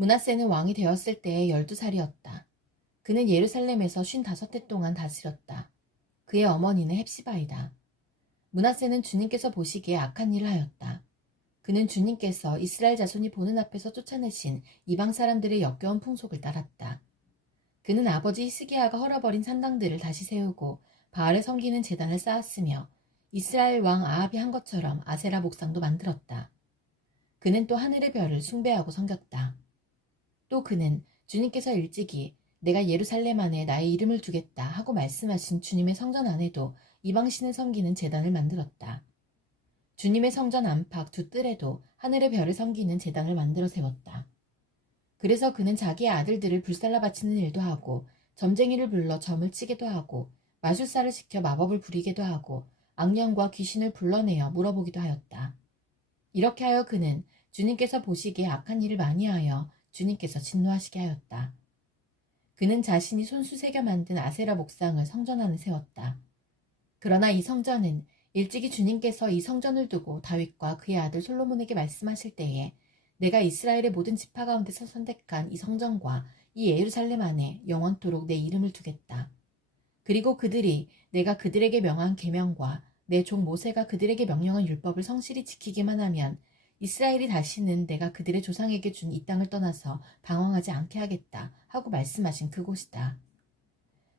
므낫세는 왕이 되었을 때에 12살이었다. 그는 예루살렘에서 55해 동안 다스렸다. 그의 어머니는 헵시바이다. 므낫세는 주님께서 보시기에 악한 일을 하였다. 그는 주님께서 이스라엘 자손이 보는 앞에서 쫓아내신 이방 사람들의 역겨운 풍속을 따랐다. 그는 아버지 히스기야가 헐어버린 산당들을 다시 세우고 바알을 섬기는 제단을 쌓았으며 이스라엘 왕 아합이 한 것처럼 아세라 목상도 만들었다. 그는 또 하늘의 별을 숭배하고 섬겼다. 또 그는 주님께서 일찍이 내가 예루살렘 안에 나의 이름을 두겠다 하고 말씀하신 주님의 성전 안에도 이방신을 섬기는 제단을 만들었다. 주님의 성전 안팎 두 뜰에도 하늘의 별을 섬기는 제단을 만들어 세웠다. 그래서 그는 자기의 아들들을 불살라 바치는 일도 하고 점쟁이를 불러 점을 치게도 하고 마술사를 시켜 마법을 부리게도 하고 악령과 귀신을 불러내어 물어보기도 하였다. 이렇게 하여 그는 주님께서 보시기에 악한 일을 많이 하여 주님께서 진노하시게 하였다. 그는 자신이 손수 새겨 만든 아세라 목상을 성전 안에 세웠다. 그러나 이 성전은 일찍이 주님께서 이 성전을 두고 다윗과 그의 아들 솔로몬에게 말씀하실 때에 내가 이스라엘의 모든 지파 가운데서 선택한 이 성전과 이 예루살렘 안에 영원토록 내 이름을 두겠다. 그리고 그들이 내가 그들에게 명한 계명과 내 종 모세가 그들에게 명령한 율법을 성실히 지키기만 하면 이스라엘이 다시는 내가 그들의 조상에게 준 이 땅을 떠나서 방황하지 않게 하겠다 하고 말씀하신 그곳이다.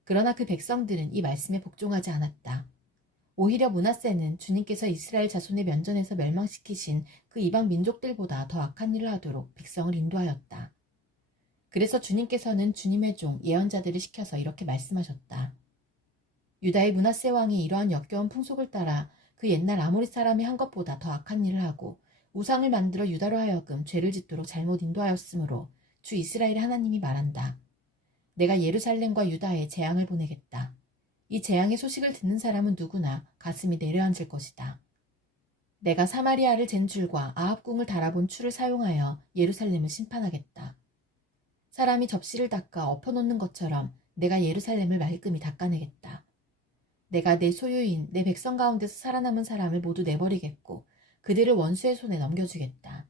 그러나 그 백성들은 이 말씀에 복종하지 않았다. 오히려 므낫세는 주님께서 이스라엘 자손의 면전에서 멸망시키신 그 이방 민족들보다 더 악한 일을 하도록 백성을 인도하였다. 그래서 주님께서는 주님의 종 예언자들을 시켜서 이렇게 말씀하셨다. 유다의 므낫세 왕이 이러한 역겨운 풍속을 따라 그 옛날 아모리 사람이 한 것보다 더 악한 일을 하고 우상을 만들어 유다로 하여금 죄를 짓도록 잘못 인도하였으므로 주 이스라엘 하나님이 말한다. 내가 예루살렘과 유다에 재앙을 보내겠다. 이 재앙의 소식을 듣는 사람은 누구나 가슴이 내려앉을 것이다. 내가 사마리아를 잰 줄과 아합궁을 달아본 추를 사용하여 예루살렘을 심판하겠다. 사람이 접시를 닦아 엎어놓는 것처럼 내가 예루살렘을 말끔히 닦아내겠다. 내가 내 소유인 내 백성 가운데서 살아남은 사람을 모두 내버리겠고 그들을 원수의 손에 넘겨주겠다.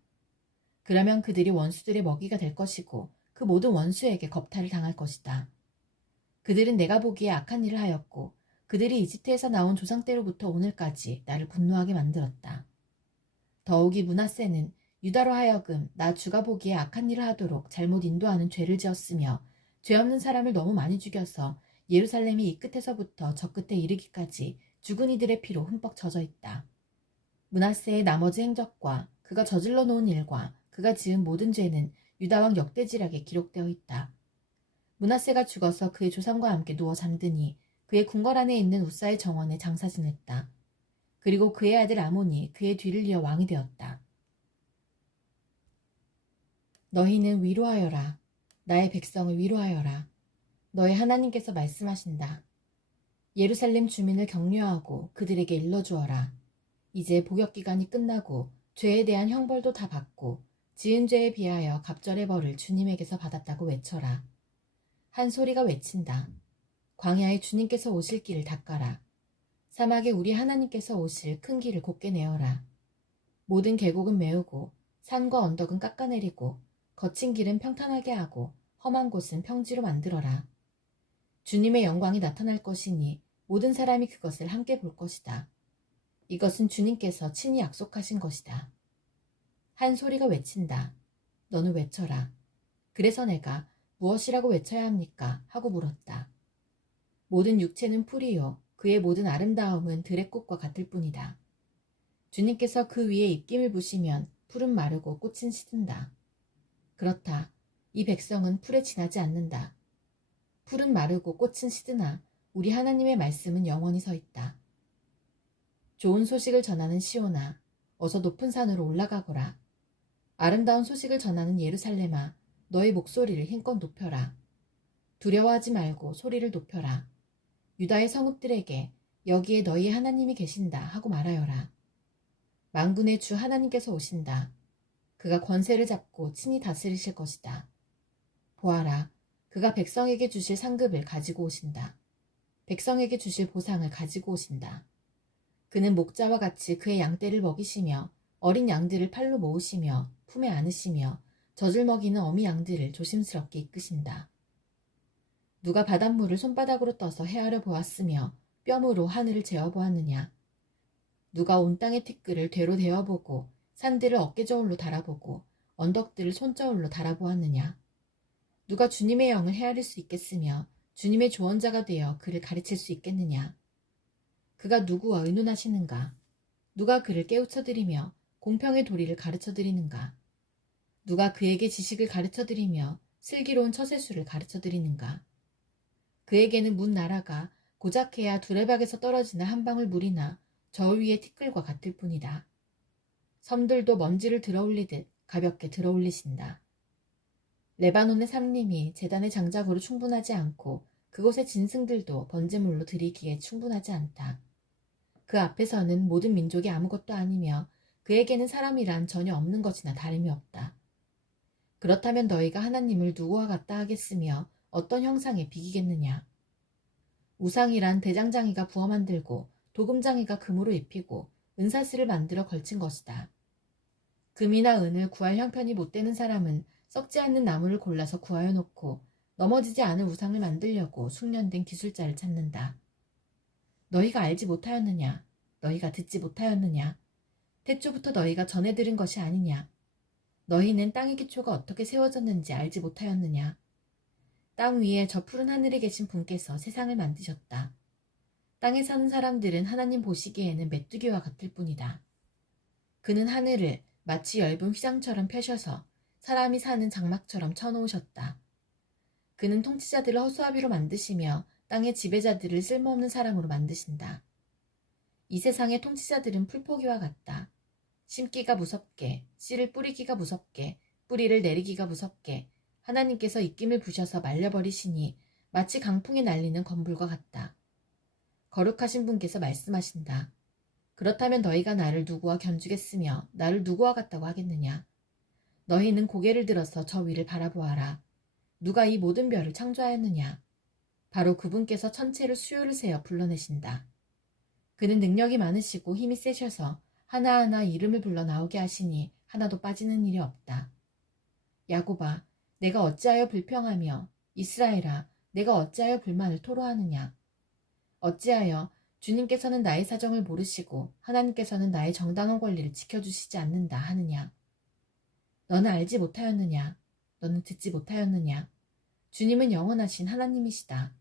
그러면 그들이 원수들의 먹이가 될 것이고 그 모든 원수에게 겁탈을 당할 것이다. 그들은 내가 보기에 악한 일을 하였고 그들이 이집트에서 나온 조상 때로부터 오늘까지 나를 분노하게 만들었다. 더욱이 므낫세는 유다로 하여금 나 주가 보기에 악한 일을 하도록 잘못 인도하는 죄를 지었으며 죄 없는 사람을 너무 많이 죽여서 예루살렘이 이 끝에서부터 저 끝에 이르기까지 죽은 이들의 피로 흠뻑 젖어 있다. 므낫세의 나머지 행적과 그가 저질러 놓은 일과 그가 지은 모든 죄는 유다왕 역대지략에 기록되어 있다. 므낫세가 죽어서 그의 조상과 함께 누워 잠드니 그의 궁궐 안에 있는 우사의 정원에 장사 지냈다. 그리고 그의 아들 아몬이 그의 뒤를 이어 왕이 되었다. 너희는 위로하여라. 나의 백성을 위로하여라. 너의 하나님께서 말씀하신다. 예루살렘 주민을 격려하고 그들에게 일러주어라. 이제 복역기간이 끝나고 죄에 대한 형벌도 다 받고 지은 죄에 비하여 갑절의 벌을 주님에게서 받았다고 외쳐라. 한 소리가 외친다. 광야에 주님께서 오실 길을 닦아라. 사막에 우리 하나님께서 오실 큰 길을 곧게 내어라. 모든 계곡은 메우고 산과 언덕은 깎아내리고 거친 길은 평탄하게 하고 험한 곳은 평지로 만들어라. 주님의 영광이 나타날 것이니 모든 사람이 그것을 함께 볼 것이다. 이것은 주님께서 친히 약속하신 것이다. 한 소리가 외친다. 너는 외쳐라. 그래서 내가 무엇이라고 외쳐야 합니까? 하고 물었다. 모든 육체는 풀이요. 그의 모든 아름다움은 들의 꽃과 같을 뿐이다. 주님께서 그 위에 입김을 부시면 풀은 마르고 꽃은 시든다. 그렇다. 이 백성은 풀에 지나지 않는다. 풀은 마르고 꽃은 시드나 우리 하나님의 말씀은 영원히 서 있다. 좋은 소식을 전하는 시온아, 어서 높은 산으로 올라가거라. 아름다운 소식을 전하는 예루살렘아, 너의 목소리를 힘껏 높여라. 두려워하지 말고 소리를 높여라. 유다의 성읍들에게 여기에 너희의 하나님이 계신다 하고 말하여라. 만군의 주 하나님께서 오신다. 그가 권세를 잡고 친히 다스리실 것이다. 보아라, 그가 백성에게 주실 상급을 가지고 오신다. 백성에게 주실 보상을 가지고 오신다. 그는 목자와 같이 그의 양떼를 먹이시며 어린 양들을 팔로 모으시며 품에 안으시며 젖을 먹이는 어미 양들을 조심스럽게 이끄신다. 누가 바닷물을 손바닥으로 떠서 헤아려 보았으며 뼘으로 하늘을 재어보았느냐. 누가 온 땅의 티끌을 되로 대어보고 산들을 어깨저울로 달아보고 언덕들을 손저울로 달아보았느냐. 누가 주님의 영을 헤아릴 수 있겠으며 주님의 조언자가 되어 그를 가르칠 수 있겠느냐. 그가 누구와 의논하시는가. 누가 그를 깨우쳐드리며 공평의 도리를 가르쳐드리는가. 누가 그에게 지식을 가르쳐드리며 슬기로운 처세술을 가르쳐드리는가. 그에게는 문 나라가 고작해야 두레박에서 떨어지는 한 방울 물이나 저울 위의 티끌과 같을 뿐이다. 섬들도 먼지를 들어올리듯 가볍게 들어올리신다. 레바논의 삼림이 제단의 장작으로 충분하지 않고 그곳의 진승들도 번제물로 드리기에 충분하지 않다. 그 앞에서는 모든 민족이 아무것도 아니며 그에게는 사람이란 전혀 없는 것이나 다름이 없다. 그렇다면 너희가 하나님을 누구와 같다 하겠으며 어떤 형상에 비기겠느냐. 우상이란 대장장이가 부어 만들고 도금장이가 금으로 입히고 은사슬을 만들어 걸친 것이다. 금이나 은을 구할 형편이 못 되는 사람은 썩지 않는 나무를 골라서 구하여 놓고 넘어지지 않을 우상을 만들려고 숙련된 기술자를 찾는다. 너희가 알지 못하였느냐? 너희가 듣지 못하였느냐? 태초부터 너희가 전해 들은 것이 아니냐? 너희는 땅의 기초가 어떻게 세워졌는지 알지 못하였느냐? 땅 위에 저 푸른 하늘에 계신 분께서 세상을 만드셨다. 땅에 사는 사람들은 하나님 보시기에는 메뚜기와 같을 뿐이다. 그는 하늘을 마치 엷은 휘장처럼 펴셔서 사람이 사는 장막처럼 쳐놓으셨다. 그는 통치자들을 허수아비로 만드시며 땅의 지배자들을 쓸모없는 사람으로 만드신다. 이 세상의 통치자들은 풀포기와 같다. 심기가 무섭게, 씨를 뿌리기가 무섭게, 뿌리를 내리기가 무섭게 하나님께서 입김을 부셔서 말려버리시니 마치 강풍에 날리는 건불과 같다. 거룩하신 분께서 말씀하신다. 그렇다면 너희가 나를 누구와 견주겠으며 나를 누구와 같다고 하겠느냐. 너희는 고개를 들어서 저 위를 바라보아라. 누가 이 모든 별을 창조하였느냐. 바로 그분께서 천체를 수요를 세어 불러내신다. 그는 능력이 많으시고 힘이 세셔서 하나하나 이름을 불러 나오게 하시니 하나도 빠지는 일이 없다. 야곱아, 내가 어찌하여 불평하며 이스라엘아, 내가 어찌하여 불만을 토로하느냐. 어찌하여 주님께서는 나의 사정을 모르시고 하나님께서는 나의 정당한 권리를 지켜주시지 않는다 하느냐. 너는 알지 못하였느냐. 너는 듣지 못하였느냐. 주님은 영원하신 하나님이시다.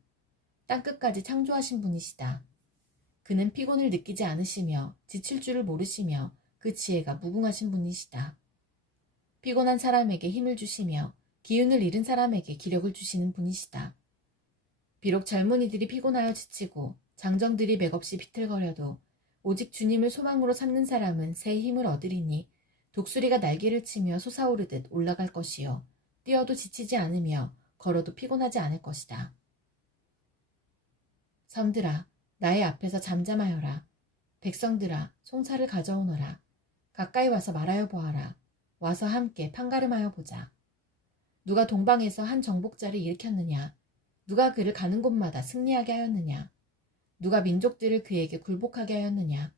땅끝까지 창조하신 분이시다. 그는 피곤을 느끼지 않으시며 지칠 줄을 모르시며 그 지혜가 무궁하신 분이시다. 피곤한 사람에게 힘을 주시며 기운을 잃은 사람에게 기력을 주시는 분이시다. 비록 젊은이들이 피곤하여 지치고 장정들이 맥없이 비틀거려도 오직 주님을 소망으로 삼는 사람은 새 힘을 얻으리니 독수리가 날개를 치며 솟아오르듯 올라갈 것이요 뛰어도 지치지 않으며 걸어도 피곤하지 않을 것이다. 섬들아, 나의 앞에서 잠잠하여라. 백성들아, 송사를 가져오너라. 가까이 와서 말하여 보아라. 와서 함께 판가름하여 보자. 누가 동방에서 한 정복자를 일으켰느냐. 누가 그를 가는 곳마다 승리하게 하였느냐. 누가 민족들을 그에게 굴복하게 하였느냐.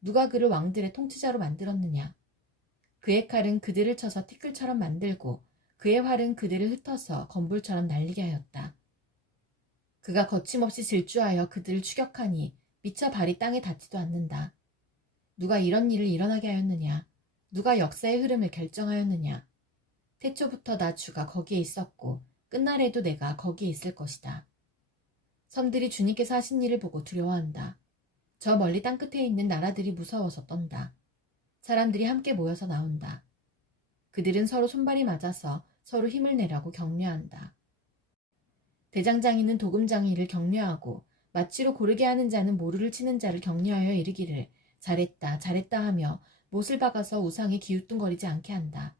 누가 그를 왕들의 통치자로 만들었느냐. 그의 칼은 그들을 쳐서 티끌처럼 만들고 그의 활은 그들을 흩어서 건불처럼 날리게 하였다. 그가 거침없이 질주하여 그들을 추격하니 미쳐 발이 땅에 닿지도 않는다. 누가 이런 일을 일어나게 하였느냐. 누가 역사의 흐름을 결정하였느냐. 태초부터 나 주가 거기에 있었고 끝날에도 내가 거기에 있을 것이다. 섬들이 주님께서 하신 일을 보고 두려워한다. 저 멀리 땅끝에 있는 나라들이 무서워서 떤다. 사람들이 함께 모여서 나온다. 그들은 서로 손발이 맞아서 서로 힘을 내라고 격려한다. 대장장이는 도금장이를 격려하고 마치로 고르게 하는 자는 모루를 치는 자를 격려하여 이르기를 잘했다 잘했다 하며 못을 박아서 우상에 기웃뚱거리지 않게 한다.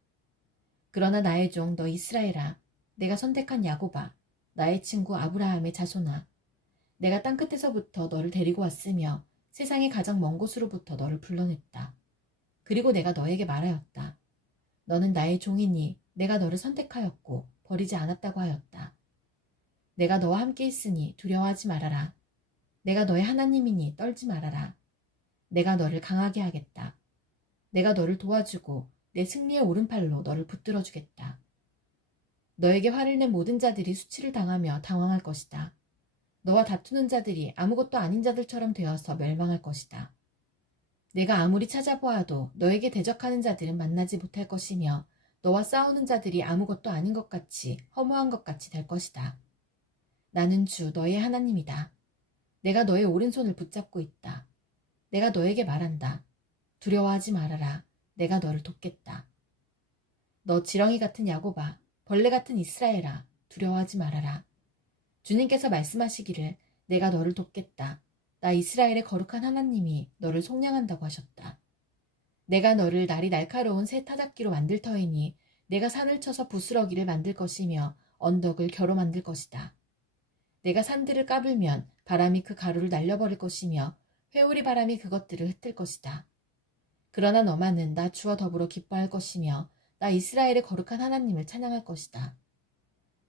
그러나 나의 종 너 이스라엘아, 내가 선택한 야곱아, 나의 친구 아브라함의 자손아, 내가 땅끝에서부터 너를 데리고 왔으며 세상의 가장 먼 곳으로부터 너를 불러냈다. 그리고 내가 너에게 말하였다. 너는 나의 종이니 내가 너를 선택하였고 버리지 않았다고 하였다. 내가 너와 함께 있으니 두려워하지 말아라. 내가 너의 하나님이니 떨지 말아라. 내가 너를 강하게 하겠다. 내가 너를 도와주고 내 승리의 오른팔로 너를 붙들어 주겠다. 너에게 화를 낸 모든 자들이 수치를 당하며 당황할 것이다. 너와 다투는 자들이 아무것도 아닌 자들처럼 되어서 멸망할 것이다. 내가 아무리 찾아보아도 너에게 대적하는 자들은 만나지 못할 것이며 너와 싸우는 자들이 아무것도 아닌 것 같이 허무한 것 같이 될 것이다. 나는 주 너의 하나님이다. 내가 너의 오른손을 붙잡고 있다. 내가 너에게 말한다. 두려워하지 말아라. 내가 너를 돕겠다. 너 지렁이 같은 야곱아, 벌레 같은 이스라엘아, 두려워하지 말아라. 주님께서 말씀하시기를 내가 너를 돕겠다. 나 이스라엘의 거룩한 하나님이 너를 속량한다고 하셨다. 내가 너를 날이 날카로운 새 타작기로 만들 터이니 내가 산을 쳐서 부스러기를 만들 것이며 언덕을 겨로 만들 것이다. 내가 산들을 까불면 바람이 그 가루를 날려버릴 것이며 회오리 바람이 그것들을 흩을 것이다. 그러나 너만은 나 주와 더불어 기뻐할 것이며 나 이스라엘의 거룩한 하나님을 찬양할 것이다.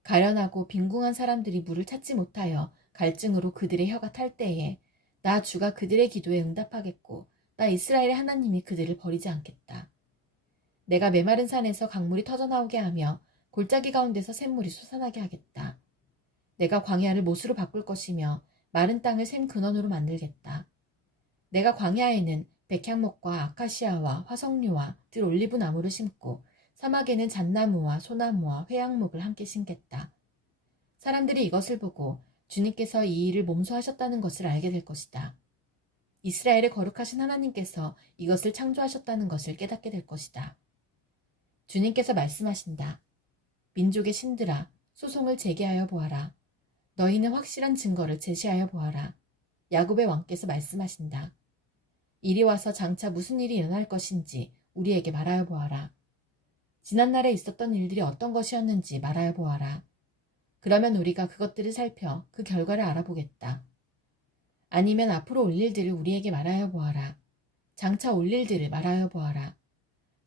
가련하고 빈궁한 사람들이 물을 찾지 못하여 갈증으로 그들의 혀가 탈 때에 나 주가 그들의 기도에 응답하겠고 나 이스라엘의 하나님이 그들을 버리지 않겠다. 내가 메마른 산에서 강물이 터져나오게 하며 골짜기 가운데서 샘물이 솟아나게 하겠다. 내가 광야를 못으로 바꿀 것이며 마른 땅을 샘 근원으로 만들겠다. 내가 광야에는 백향목과 아카시아와 화석류와 들 올리브 나무를 심고 사막에는 잣나무와 소나무와 회양목을 함께 심겠다. 사람들이 이것을 보고 주님께서 이 일을 몸소하셨다는 것을 알게 될 것이다. 이스라엘의 거룩하신 하나님께서 이것을 창조하셨다는 것을 깨닫게 될 것이다. 주님께서 말씀하신다. 민족의 신들아, 소송을 제기하여 보아라. 너희는 확실한 증거를 제시하여 보아라. 야곱의 왕께서 말씀하신다. 이리 와서 장차 무슨 일이 일어날 것인지 우리에게 말하여 보아라. 지난날에 있었던 일들이 어떤 것이었는지 말하여 보아라. 그러면 우리가 그것들을 살펴 그 결과를 알아보겠다. 아니면 앞으로 올 일들을 우리에게 말하여 보아라. 장차 올 일들을 말하여 보아라.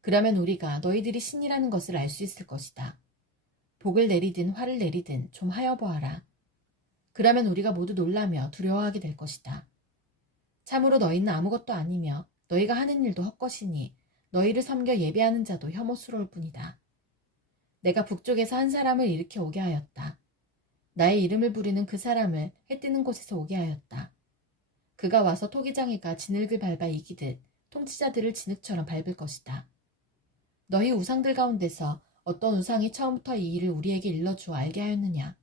그러면 우리가 너희들이 신이라는 것을 알 수 있을 것이다. 복을 내리든 화를 내리든 좀 하여 보아라. 그러면 우리가 모두 놀라며 두려워하게 될 것이다. 참으로 너희는 아무것도 아니며 너희가 하는 일도 헛것이니 너희를 섬겨 예배하는 자도 혐오스러울 뿐이다. 내가 북쪽에서 한 사람을 일으켜 오게 하였다. 나의 이름을 부르는 그 사람을 해 뜨는 곳에서 오게 하였다. 그가 와서 토기장이가 진흙을 밟아 이기듯 통치자들을 진흙처럼 밟을 것이다. 너희 우상들 가운데서 어떤 우상이 처음부터 이 일을 우리에게 일러주어 알게 하였느냐?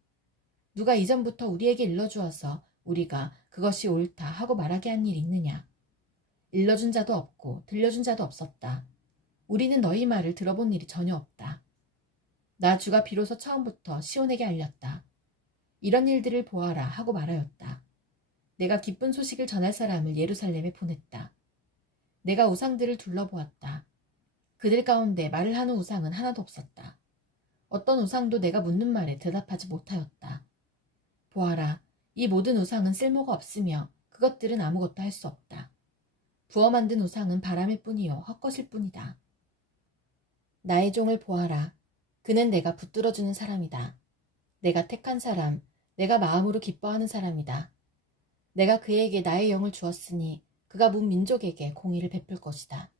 누가 이전부터 우리에게 일러주어서 우리가 그것이 옳다 하고 말하게 한 일이 있느냐? 일러준 자도 없고 들려준 자도 없었다. 우리는 너희 말을 들어본 일이 전혀 없다. 나 주가 비로소 처음부터 시온에게 알렸다. 이런 일들을 보아라 하고 말하였다. 내가 기쁜 소식을 전할 사람을 예루살렘에 보냈다. 내가 우상들을 둘러보았다. 그들 가운데 말을 하는 우상은 하나도 없었다. 어떤 우상도 내가 묻는 말에 대답하지 못하였다. 보아라, 이 모든 우상은 쓸모가 없으며 그것들은 아무것도 할 수 없다. 부어 만든 우상은 바람일 뿐이요 헛것일 뿐이다. 나의 종을 보아라. 그는 내가 붙들어주는 사람이다. 내가 택한 사람, 내가 마음으로 기뻐하는 사람이다. 내가 그에게 나의 영을 주었으니 그가 문 민족에게 공의를 베풀 것이다.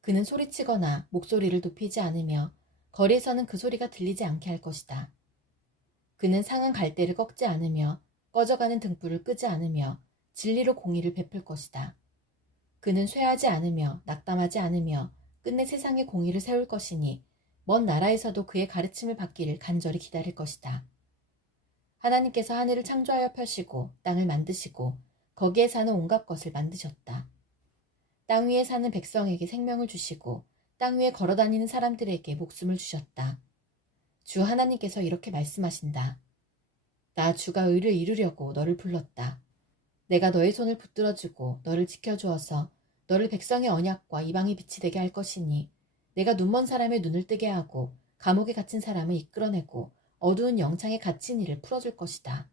그는 소리치거나 목소리를 높이지 않으며 거리에서는 그 소리가 들리지 않게 할 것이다. 그는 상한 갈대를 꺾지 않으며 꺼져가는 등불을 끄지 않으며 진리로 공의를 베풀 것이다. 그는 쇠하지 않으며 낙담하지 않으며 끝내 세상에 공의를 세울 것이니 먼 나라에서도 그의 가르침을 받기를 간절히 기다릴 것이다. 하나님께서 하늘을 창조하여 펴시고 땅을 만드시고 거기에 사는 온갖 것을 만드셨다. 땅 위에 사는 백성에게 생명을 주시고 땅 위에 걸어다니는 사람들에게 목숨을 주셨다. 주 하나님께서 이렇게 말씀하신다. 나 주가 의를 이루려고 너를 불렀다. 내가 너의 손을 붙들어주고 너를 지켜주어서 너를 백성의 언약과 이방의 빛이 되게 할 것이니 내가 눈먼 사람의 눈을 뜨게 하고 감옥에 갇힌 사람을 이끌어내고 어두운 영창에 갇힌 이를 풀어줄 것이다.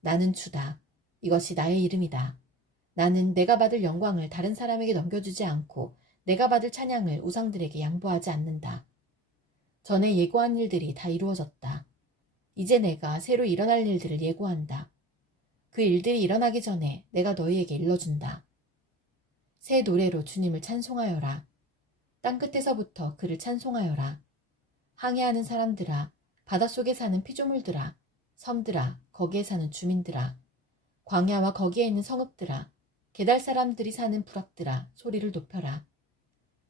나는 주다. 이것이 나의 이름이다. 나는 내가 받을 영광을 다른 사람에게 넘겨주지 않고 내가 받을 찬양을 우상들에게 양보하지 않는다. 전에 예고한 일들이 다 이루어졌다. 이제 내가 새로 일어날 일들을 예고한다. 그 일들이 일어나기 전에 내가 너희에게 일러준다. 새 노래로 주님을 찬송하여라. 땅끝에서부터 그를 찬송하여라. 항해하는 사람들아, 바닷속에 사는 피조물들아, 섬들아, 거기에 사는 주민들아, 광야와 거기에 있는 성읍들아, 게달 사람들이 사는 부락들아, 소리를 높여라.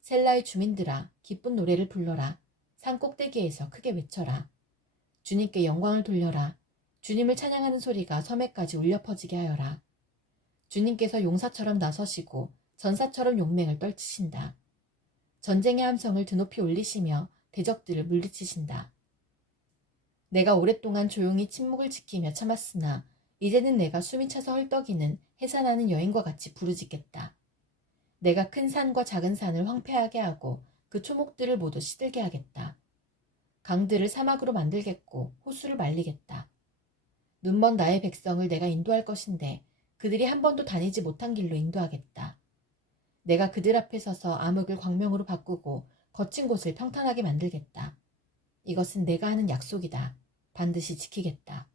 셀라의 주민들아, 기쁜 노래를 불러라. 산 꼭대기에서 크게 외쳐라. 주님께 영광을 돌려라. 주님을 찬양하는 소리가 섬에까지 울려 퍼지게 하여라. 주님께서 용사처럼 나서시고 전사처럼 용맹을 떨치신다. 전쟁의 함성을 드높이 올리시며 대적들을 물리치신다. 내가 오랫동안 조용히 침묵을 지키며 참았으나 이제는 내가 숨이 차서 헐떡이는 해산하는 여인과 같이 부르짖겠다. 내가 큰 산과 작은 산을 황폐하게 하고 그 초목들을 모두 시들게 하겠다. 강들을 사막으로 만들겠고 호수를 말리겠다. 눈먼 나의 백성을 내가 인도할 것인데 그들이 한 번도 다니지 못한 길로 인도하겠다. 내가 그들 앞에 서서 암흑을 광명으로 바꾸고 거친 곳을 평탄하게 만들겠다. 이것은 내가 하는 약속이다. 반드시 지키겠다.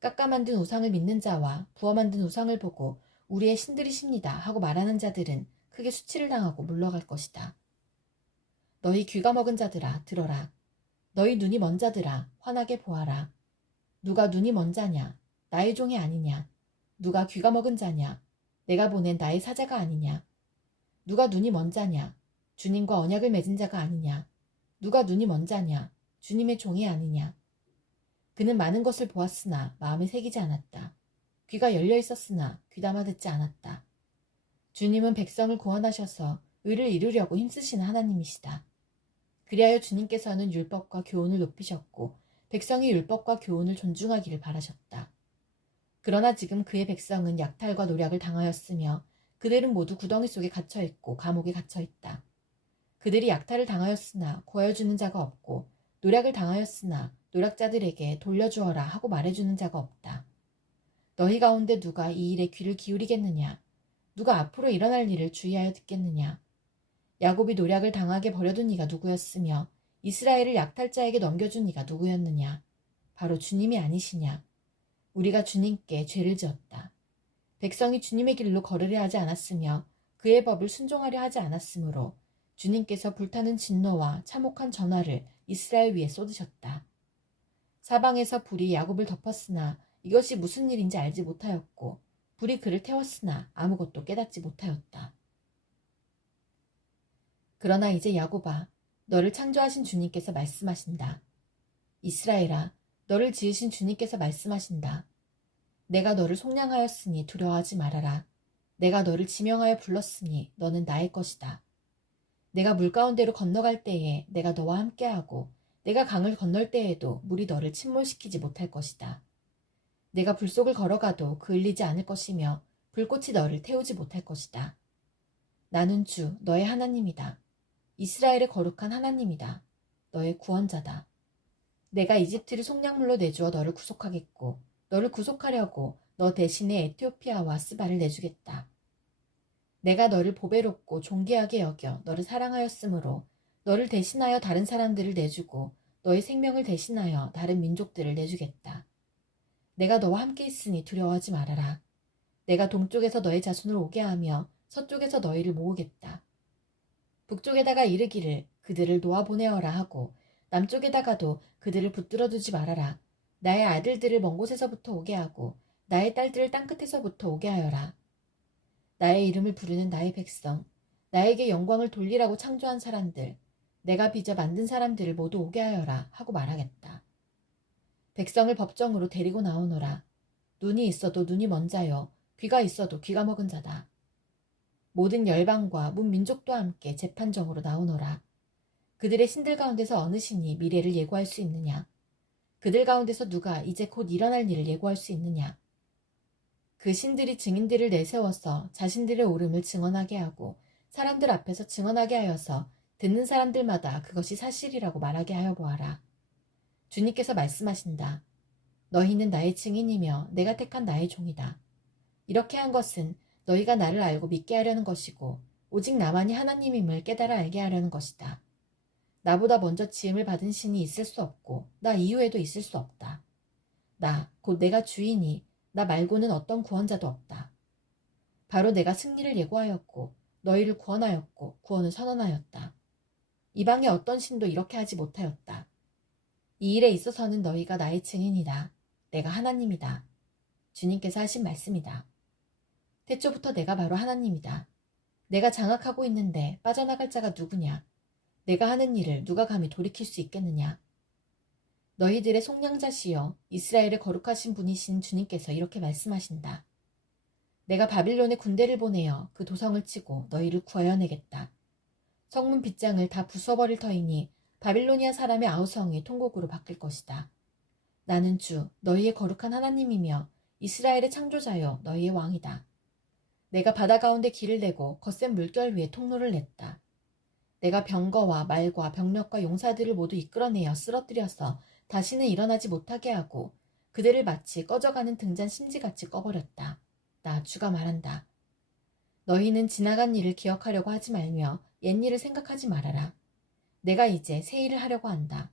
깎아 만든 우상을 믿는 자와 부어 만든 우상을 보고 우리의 신들이십니다 하고 말하는 자들은 크게 수치를 당하고 물러갈 것이다. 너희 귀가 먹은 자들아 들어라. 너희 눈이 먼 자들아 환하게 보아라. 누가 눈이 먼 자냐? 나의 종이 아니냐? 누가 귀가 먹은 자냐? 내가 보낸 나의 사자가 아니냐? 누가 눈이 먼 자냐? 주님과 언약을 맺은 자가 아니냐? 누가 눈이 먼 자냐? 주님의 종이 아니냐? 그는 많은 것을 보았으나 마음에 새기지 않았다. 귀가 열려 있었으나 귀담아 듣지 않았다. 주님은 백성을 구원하셔서 의를 이루려고 힘쓰시는 하나님이시다. 그리하여 주님께서는 율법과 교훈을 높이셨고 백성이 율법과 교훈을 존중하기를 바라셨다. 그러나 지금 그의 백성은 약탈과 노략을 당하였으며 그들은 모두 구덩이 속에 갇혀있고 감옥에 갇혀있다. 그들이 약탈을 당하였으나 구하여주는 자가 없고 노략을 당하였으나 노략자들에게 돌려주어라 하고 말해주는 자가 없다. 너희 가운데 누가 이 일에 귀를 기울이겠느냐? 누가 앞으로 일어날 일을 주의하여 듣겠느냐? 야곱이 노략을 당하게 버려둔 이가 누구였으며 이스라엘을 약탈자에게 넘겨준 이가 누구였느냐? 바로 주님이 아니시냐? 우리가 주님께 죄를 지었다. 백성이 주님의 길로 걸으려 하지 않았으며 그의 법을 순종하려 하지 않았으므로 주님께서 불타는 진노와 참혹한 전화를 이스라엘 위에 쏟으셨다. 사방에서 불이 야곱을 덮었으나 이것이 무슨 일인지 알지 못하였고 불이 그를 태웠으나 아무것도 깨닫지 못하였다. 그러나 이제 야곱아, 너를 창조하신 주님께서 말씀하신다. 이스라엘아, 너를 지으신 주님께서 말씀하신다. 내가 너를 속량하였으니 두려워하지 말아라. 내가 너를 지명하여 불렀으니 너는 나의 것이다. 내가 물 가운데로 건너갈 때에 내가 너와 함께하고 내가 강을 건널 때에도 물이 너를 침몰시키지 못할 것이다. 내가 불 속을 걸어가도 그을리지 않을 것이며 불꽃이 너를 태우지 못할 것이다. 나는 주 너의 하나님이다. 이스라엘의 거룩한 하나님이다. 너의 구원자다. 내가 이집트를 속량물로 내주어 너를 구속하겠고 너를 구속하려고 너 대신에 에티오피아와 스바를 내주겠다. 내가 너를 보배롭고 존귀하게 여겨 너를 사랑하였으므로 너를 대신하여 다른 사람들을 내주고 너의 생명을 대신하여 다른 민족들을 내주겠다. 내가 너와 함께 있으니 두려워하지 말아라. 내가 동쪽에서 너의 자손을 오게 하며 서쪽에서 너희를 모으겠다. 북쪽에다가 이르기를 그들을 놓아보내어라 하고 남쪽에다가도 그들을 붙들어 두지 말아라. 나의 아들들을 먼 곳에서부터 오게 하고 나의 딸들을 땅끝에서부터 오게 하여라. 나의 이름을 부르는 나의 백성, 나에게 영광을 돌리라고 창조한 사람들, 내가 빚어 만든 사람들을 모두 오게 하여라 하고 말하겠다. 백성을 법정으로 데리고 나오너라. 눈이 있어도 눈이 먼 자여, 귀가 있어도 귀가 먹은 자다. 모든 열방과 문민족도 함께 재판정으로 나오너라. 그들의 신들 가운데서 어느 신이 미래를 예고할 수 있느냐? 그들 가운데서 누가 이제 곧 일어날 일을 예고할 수 있느냐? 그 신들이 증인들을 내세워서 자신들의 옳음을 증언하게 하고 사람들 앞에서 증언하게 하여서 듣는 사람들마다 그것이 사실이라고 말하게 하여 보아라. 주님께서 말씀하신다. 너희는 나의 증인이며 내가 택한 나의 종이다. 이렇게 한 것은 너희가 나를 알고 믿게 하려는 것이고 오직 나만이 하나님임을 깨달아 알게 하려는 것이다. 나보다 먼저 지음을 받은 신이 있을 수 없고 나 이후에도 있을 수 없다. 나, 곧 내가 주이니 나 말고는 어떤 구원자도 없다. 바로 내가 승리를 예고하였고 너희를 구원하였고 구원을 선언하였다. 이방의 어떤 신도 이렇게 하지 못하였다. 이 일에 있어서는 너희가 나의 증인이다. 내가 하나님이다. 주님께서 하신 말씀이다. 태초부터 내가 바로 하나님이다. 내가 장악하고 있는데 빠져나갈 자가 누구냐? 내가 하는 일을 누가 감히 돌이킬 수 있겠느냐? 너희들의 속량자시여 이스라엘의 거룩하신 분이신 주님께서 이렇게 말씀하신다. 내가 바빌론에 군대를 보내어 그 도성을 치고 너희를 구하여내겠다. 성문 빗장을 다 부숴버릴 터이니 바빌로니아 사람의 아우성이 통곡으로 바뀔 것이다. 나는 주 너희의 거룩한 하나님이며 이스라엘의 창조자여 너희의 왕이다. 내가 바다 가운데 길을 내고 거센 물결 위에 통로를 냈다. 내가 병거와 말과 병력과 용사들을 모두 이끌어내어 쓰러뜨려서 다시는 일어나지 못하게 하고 그들을 마치 꺼져가는 등잔 심지같이 꺼버렸다. 나 주가 말한다. 너희는 지나간 일을 기억하려고 하지 말며 옛일을 생각하지 말아라. 내가 이제 새 일을 하려고 한다.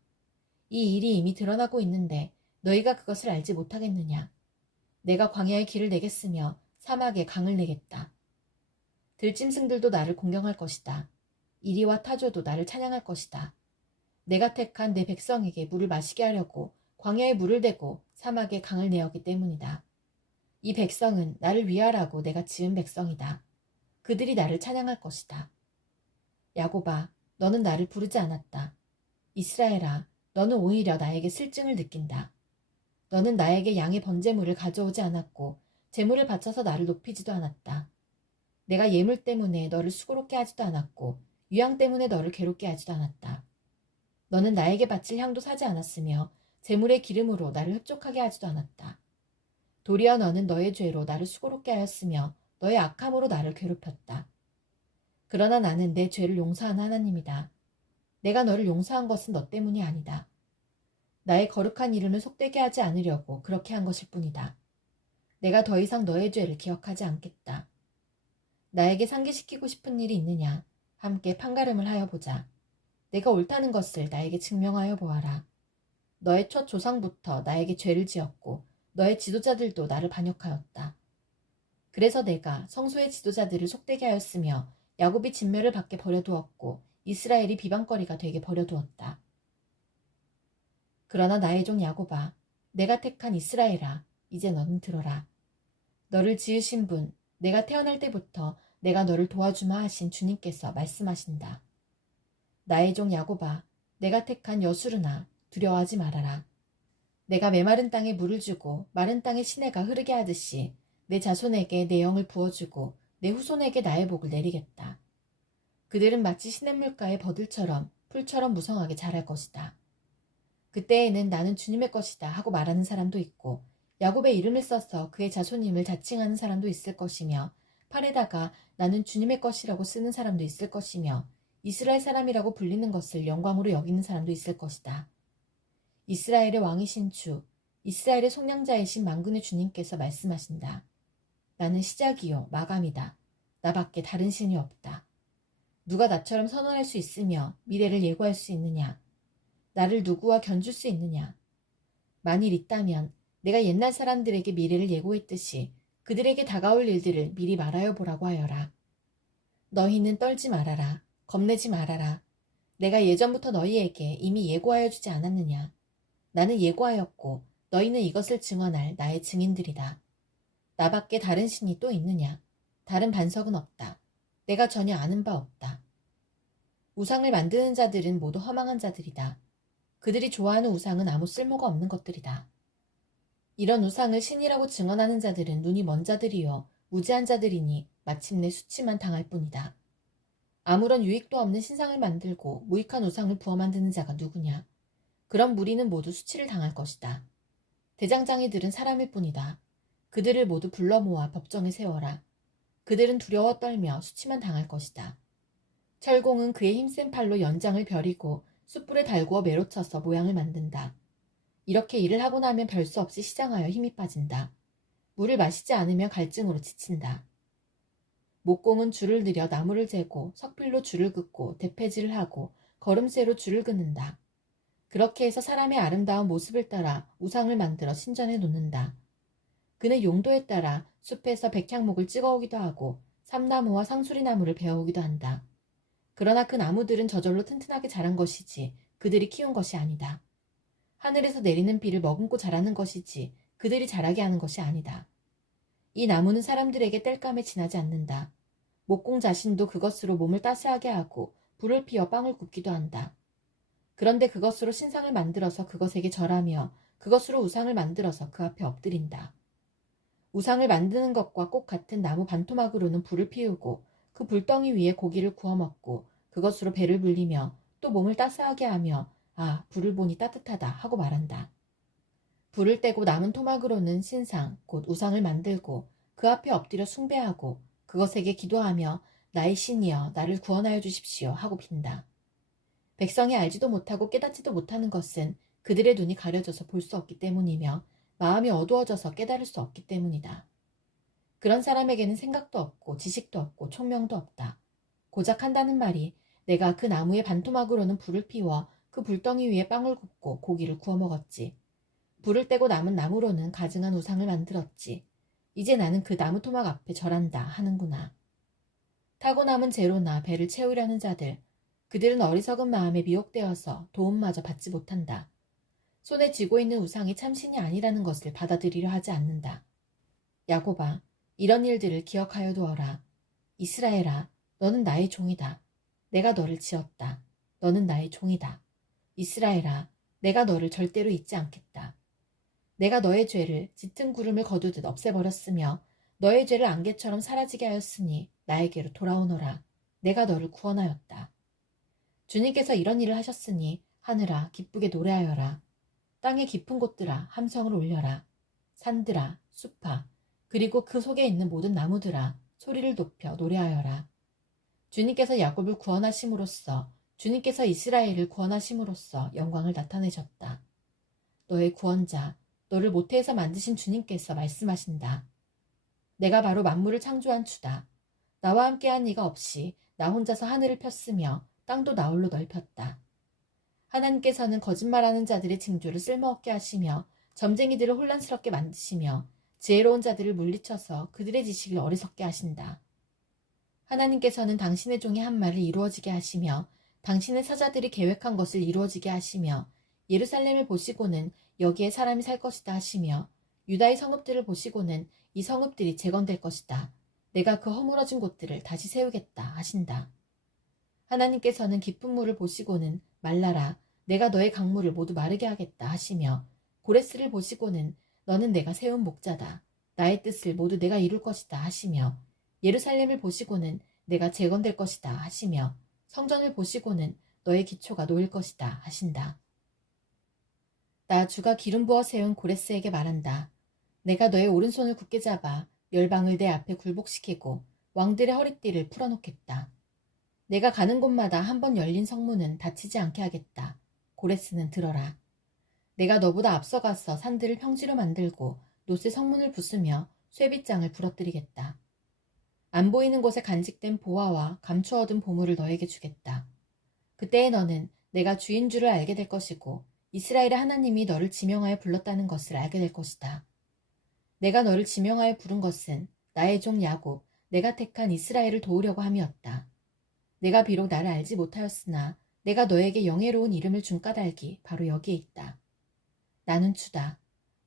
이 일이 이미 드러나고 있는데 너희가 그것을 알지 못하겠느냐. 내가 광야의 길을 내겠으며 사막에 강을 내겠다. 들짐승들도 나를 공경할 것이다. 이리와 타조도 나를 찬양할 것이다. 내가 택한 내 백성에게 물을 마시게 하려고 광야에 물을 대고 사막에 강을 내었기 때문이다. 이 백성은 나를 위하라고 내가 지은 백성이다. 그들이 나를 찬양할 것이다. 야곱아, 너는 나를 부르지 않았다. 이스라엘아, 너는 오히려 나에게 슬증을 느낀다. 너는 나에게 양의 번제물을 가져오지 않았고 제물을 바쳐서 나를 높이지도 않았다. 내가 예물 때문에 너를 수고롭게 하지도 않았고 유향 때문에 너를 괴롭게 하지도 않았다. 너는 나에게 바칠 향도 사지 않았으며 제물의 기름으로 나를 흡족하게 하지도 않았다. 도리어 너는 너의 죄로 나를 수고롭게 하였으며 너의 악함으로 나를 괴롭혔다. 그러나 나는 내 죄를 용서하는 하나님이다. 내가 너를 용서한 것은 너 때문이 아니다. 나의 거룩한 이름을 속되게 하지 않으려고 그렇게 한 것일 뿐이다. 내가 더 이상 너의 죄를 기억하지 않겠다. 나에게 상기시키고 싶은 일이 있느냐? 함께 판가름을 하여 보자. 내가 옳다는 것을 나에게 증명하여 보아라. 너의 첫 조상부터 나에게 죄를 지었고 너의 지도자들도 나를 반역하였다. 그래서 내가 성소의 지도자들을 속되게 하였으며 야곱이 진멸을 받게 버려두었고 이스라엘이 비방거리가 되게 버려두었다. 그러나 나의 종 야곱아, 내가 택한 이스라엘아, 이제 너는 들어라. 너를 지으신 분, 내가 태어날 때부터 내가 너를 도와주마 하신 주님께서 말씀하신다. 나의 종 야곱아, 내가 택한 여수르나 두려워하지 말아라. 내가 메마른 땅에 물을 주고 마른 땅에 시내가 흐르게 하듯이 내 자손에게 내 영을 부어주고 내 후손에게 나의 복을 내리겠다. 그들은 마치 시냇물가의 버들처럼 풀처럼 무성하게 자랄 것이다. 그때에는 나는 주님의 것이다 하고 말하는 사람도 있고 야곱의 이름을 써서 그의 자손임을 자칭하는 사람도 있을 것이며 팔에다가 나는 주님의 것이라고 쓰는 사람도 있을 것이며 이스라엘 사람이라고 불리는 것을 영광으로 여기는 사람도 있을 것이다. 이스라엘의 왕이신 주, 이스라엘의 속량자이신 만군의 주님께서 말씀하신다. 나는 시작이요 마감이다. 나밖에 다른 신이 없다. 누가 나처럼 선언할 수 있으며 미래를 예고할 수 있느냐? 나를 누구와 견줄 수 있느냐? 만일 있다면 내가 옛날 사람들에게 미래를 예고했듯이 그들에게 다가올 일들을 미리 말하여 보라고 하여라. 너희는 떨지 말아라. 겁내지 말아라. 내가 예전부터 너희에게 이미 예고하여 주지 않았느냐? 나는 예고하였고 너희는 이것을 증언할 나의 증인들이다. 나밖에 다른 신이 또 있느냐? 다른 반석은 없다. 내가 전혀 아는 바 없다. 우상을 만드는 자들은 모두 허망한 자들이다. 그들이 좋아하는 우상은 아무 쓸모가 없는 것들이다. 이런 우상을 신이라고 증언하는 자들은 눈이 먼 자들이요 무지한 자들이니 마침내 수치만 당할 뿐이다. 아무런 유익도 없는 신상을 만들고 무익한 우상을 부어 만드는 자가 누구냐? 그런 무리는 모두 수치를 당할 것이다. 대장장이들은 사람일 뿐이다. 그들을 모두 불러 모아 법정에 세워라. 그들은 두려워 떨며 수치만 당할 것이다. 철공은 그의 힘센 팔로 연장을 벼리고 숯불에 달구어 매로 쳐서 모양을 만든다. 이렇게 일을 하고 나면 별 수 없이 시장하여 힘이 빠진다. 물을 마시지 않으면 갈증으로 지친다. 목공은 줄을 들여 나무를 재고 석필로 줄을 긋고 대패질을 하고 걸음쇠로 줄을 긋는다. 그렇게 해서 사람의 아름다운 모습을 따라 우상을 만들어 신전에 놓는다. 그는 용도에 따라 숲에서 백향목을 찍어오기도 하고 삼나무와 상수리나무를 베어오기도 한다. 그러나 그 나무들은 저절로 튼튼하게 자란 것이지 그들이 키운 것이 아니다. 하늘에서 내리는 비를 머금고 자라는 것이지 그들이 자라게 하는 것이 아니다. 이 나무는 사람들에게 땔감에 지나지 않는다. 목공 자신도 그것으로 몸을 따스하게 하고 불을 피워 빵을 굽기도 한다. 그런데 그것으로 신상을 만들어서 그것에게 절하며 그것으로 우상을 만들어서 그 앞에 엎드린다. 우상을 만드는 것과 꼭 같은 나무 반토막으로는 불을 피우고 그 불덩이 위에 고기를 구워 먹고 그것으로 배를 불리며 또 몸을 따스하게 하며 아, 불을 보니 따뜻하다 하고 말한다. 불을 떼고 남은 토막으로는 신상, 곧 우상을 만들고 그 앞에 엎드려 숭배하고 그것에게 기도하며 나의 신이여 나를 구원하여 주십시오 하고 빈다. 백성이 알지도 못하고 깨닫지도 못하는 것은 그들의 눈이 가려져서 볼 수 없기 때문이며 마음이 어두워져서 깨달을 수 없기 때문이다. 그런 사람에게는 생각도 없고 지식도 없고 총명도 없다. 고작 한다는 말이 내가 그 나무의 반토막으로는 불을 피워 그 불덩이 위에 빵을 굽고 고기를 구워 먹었지. 불을 떼고 남은 나무로는 가증한 우상을 만들었지. 이제 나는 그 나무 토막 앞에 절한다 하는구나. 타고 남은 재로나 배를 채우려는 자들, 그들은 어리석은 마음에 미혹되어서 도움마저 받지 못한다. 손에 쥐고 있는 우상이 참신이 아니라는 것을 받아들이려 하지 않는다. 야곱아, 이런 일들을 기억하여 두어라. 이스라엘아, 너는 나의 종이다. 내가 너를 지었다. 너는 나의 종이다. 이스라엘아, 내가 너를 절대로 잊지 않겠다. 내가 너의 죄를 짙은 구름을 거두듯 없애버렸으며 너의 죄를 안개처럼 사라지게 하였으니 나에게로 돌아오너라. 내가 너를 구원하였다. 주님께서 이런 일을 하셨으니 하늘아 기쁘게 노래하여라. 땅의 깊은 곳들아 함성을 올려라. 산들아 숲아 그리고 그 속에 있는 모든 나무들아 소리를 높여 노래하여라. 주님께서 야곱을 구원하심으로써 주님께서 이스라엘을 구원하심으로써 영광을 나타내셨다. 너의 구원자 너를 모태에서 만드신 주님께서 말씀하신다. 내가 바로 만물을 창조한 주다. 나와 함께한 네가 없이 나 혼자서 하늘을 폈으며 땅도 나홀로 넓혔다. 하나님께서는 거짓말하는 자들의 징조를 쓸모없게 하시며 점쟁이들을 혼란스럽게 만드시며 지혜로운 자들을 물리쳐서 그들의 지식을 어리석게 하신다. 하나님께서는 당신의 종이 한 말을 이루어지게 하시며 당신의 사자들이 계획한 것을 이루어지게 하시며 예루살렘을 보시고는 여기에 사람이 살 것이다 하시며 유다의 성읍들을 보시고는 이 성읍들이 재건될 것이다. 내가 그 허물어진 곳들을 다시 세우겠다 하신다. 하나님께서는 깊은 물을 보시고는 말라라 내가 너의 강물을 모두 마르게 하겠다 하시며 고레스를 보시고는 너는 내가 세운 목자다. 나의 뜻을 모두 내가 이룰 것이다 하시며 예루살렘을 보시고는 내가 재건될 것이다 하시며 성전을 보시고는 너의 기초가 놓일 것이다 하신다. 나 주가 기름 부어 세운 고레스에게 말한다. 내가 너의 오른손을 굳게 잡아 열방을 내 앞에 굴복시키고 왕들의 허리띠를 풀어놓겠다. 내가 가는 곳마다 한 번 열린 성문은 닫히지 않게 하겠다. 고레스는 들어라. 내가 너보다 앞서가서 산들을 평지로 만들고 노새 성문을 부수며 쇠빗장을 부러뜨리겠다. 안 보이는 곳에 간직된 보화와 감추어 얻은 보물을 너에게 주겠다. 그때에 너는 내가 주인 줄을 알게 될 것이고 이스라엘의 하나님이 너를 지명하여 불렀다는 것을 알게 될 것이다. 내가 너를 지명하여 부른 것은 나의 종 야곱, 내가 택한 이스라엘을 도우려고 함이었다. 내가 비록 나를 알지 못하였으나 내가 너에게 영예로운 이름을 준 까닭이 바로 여기에 있다. 나는 주다.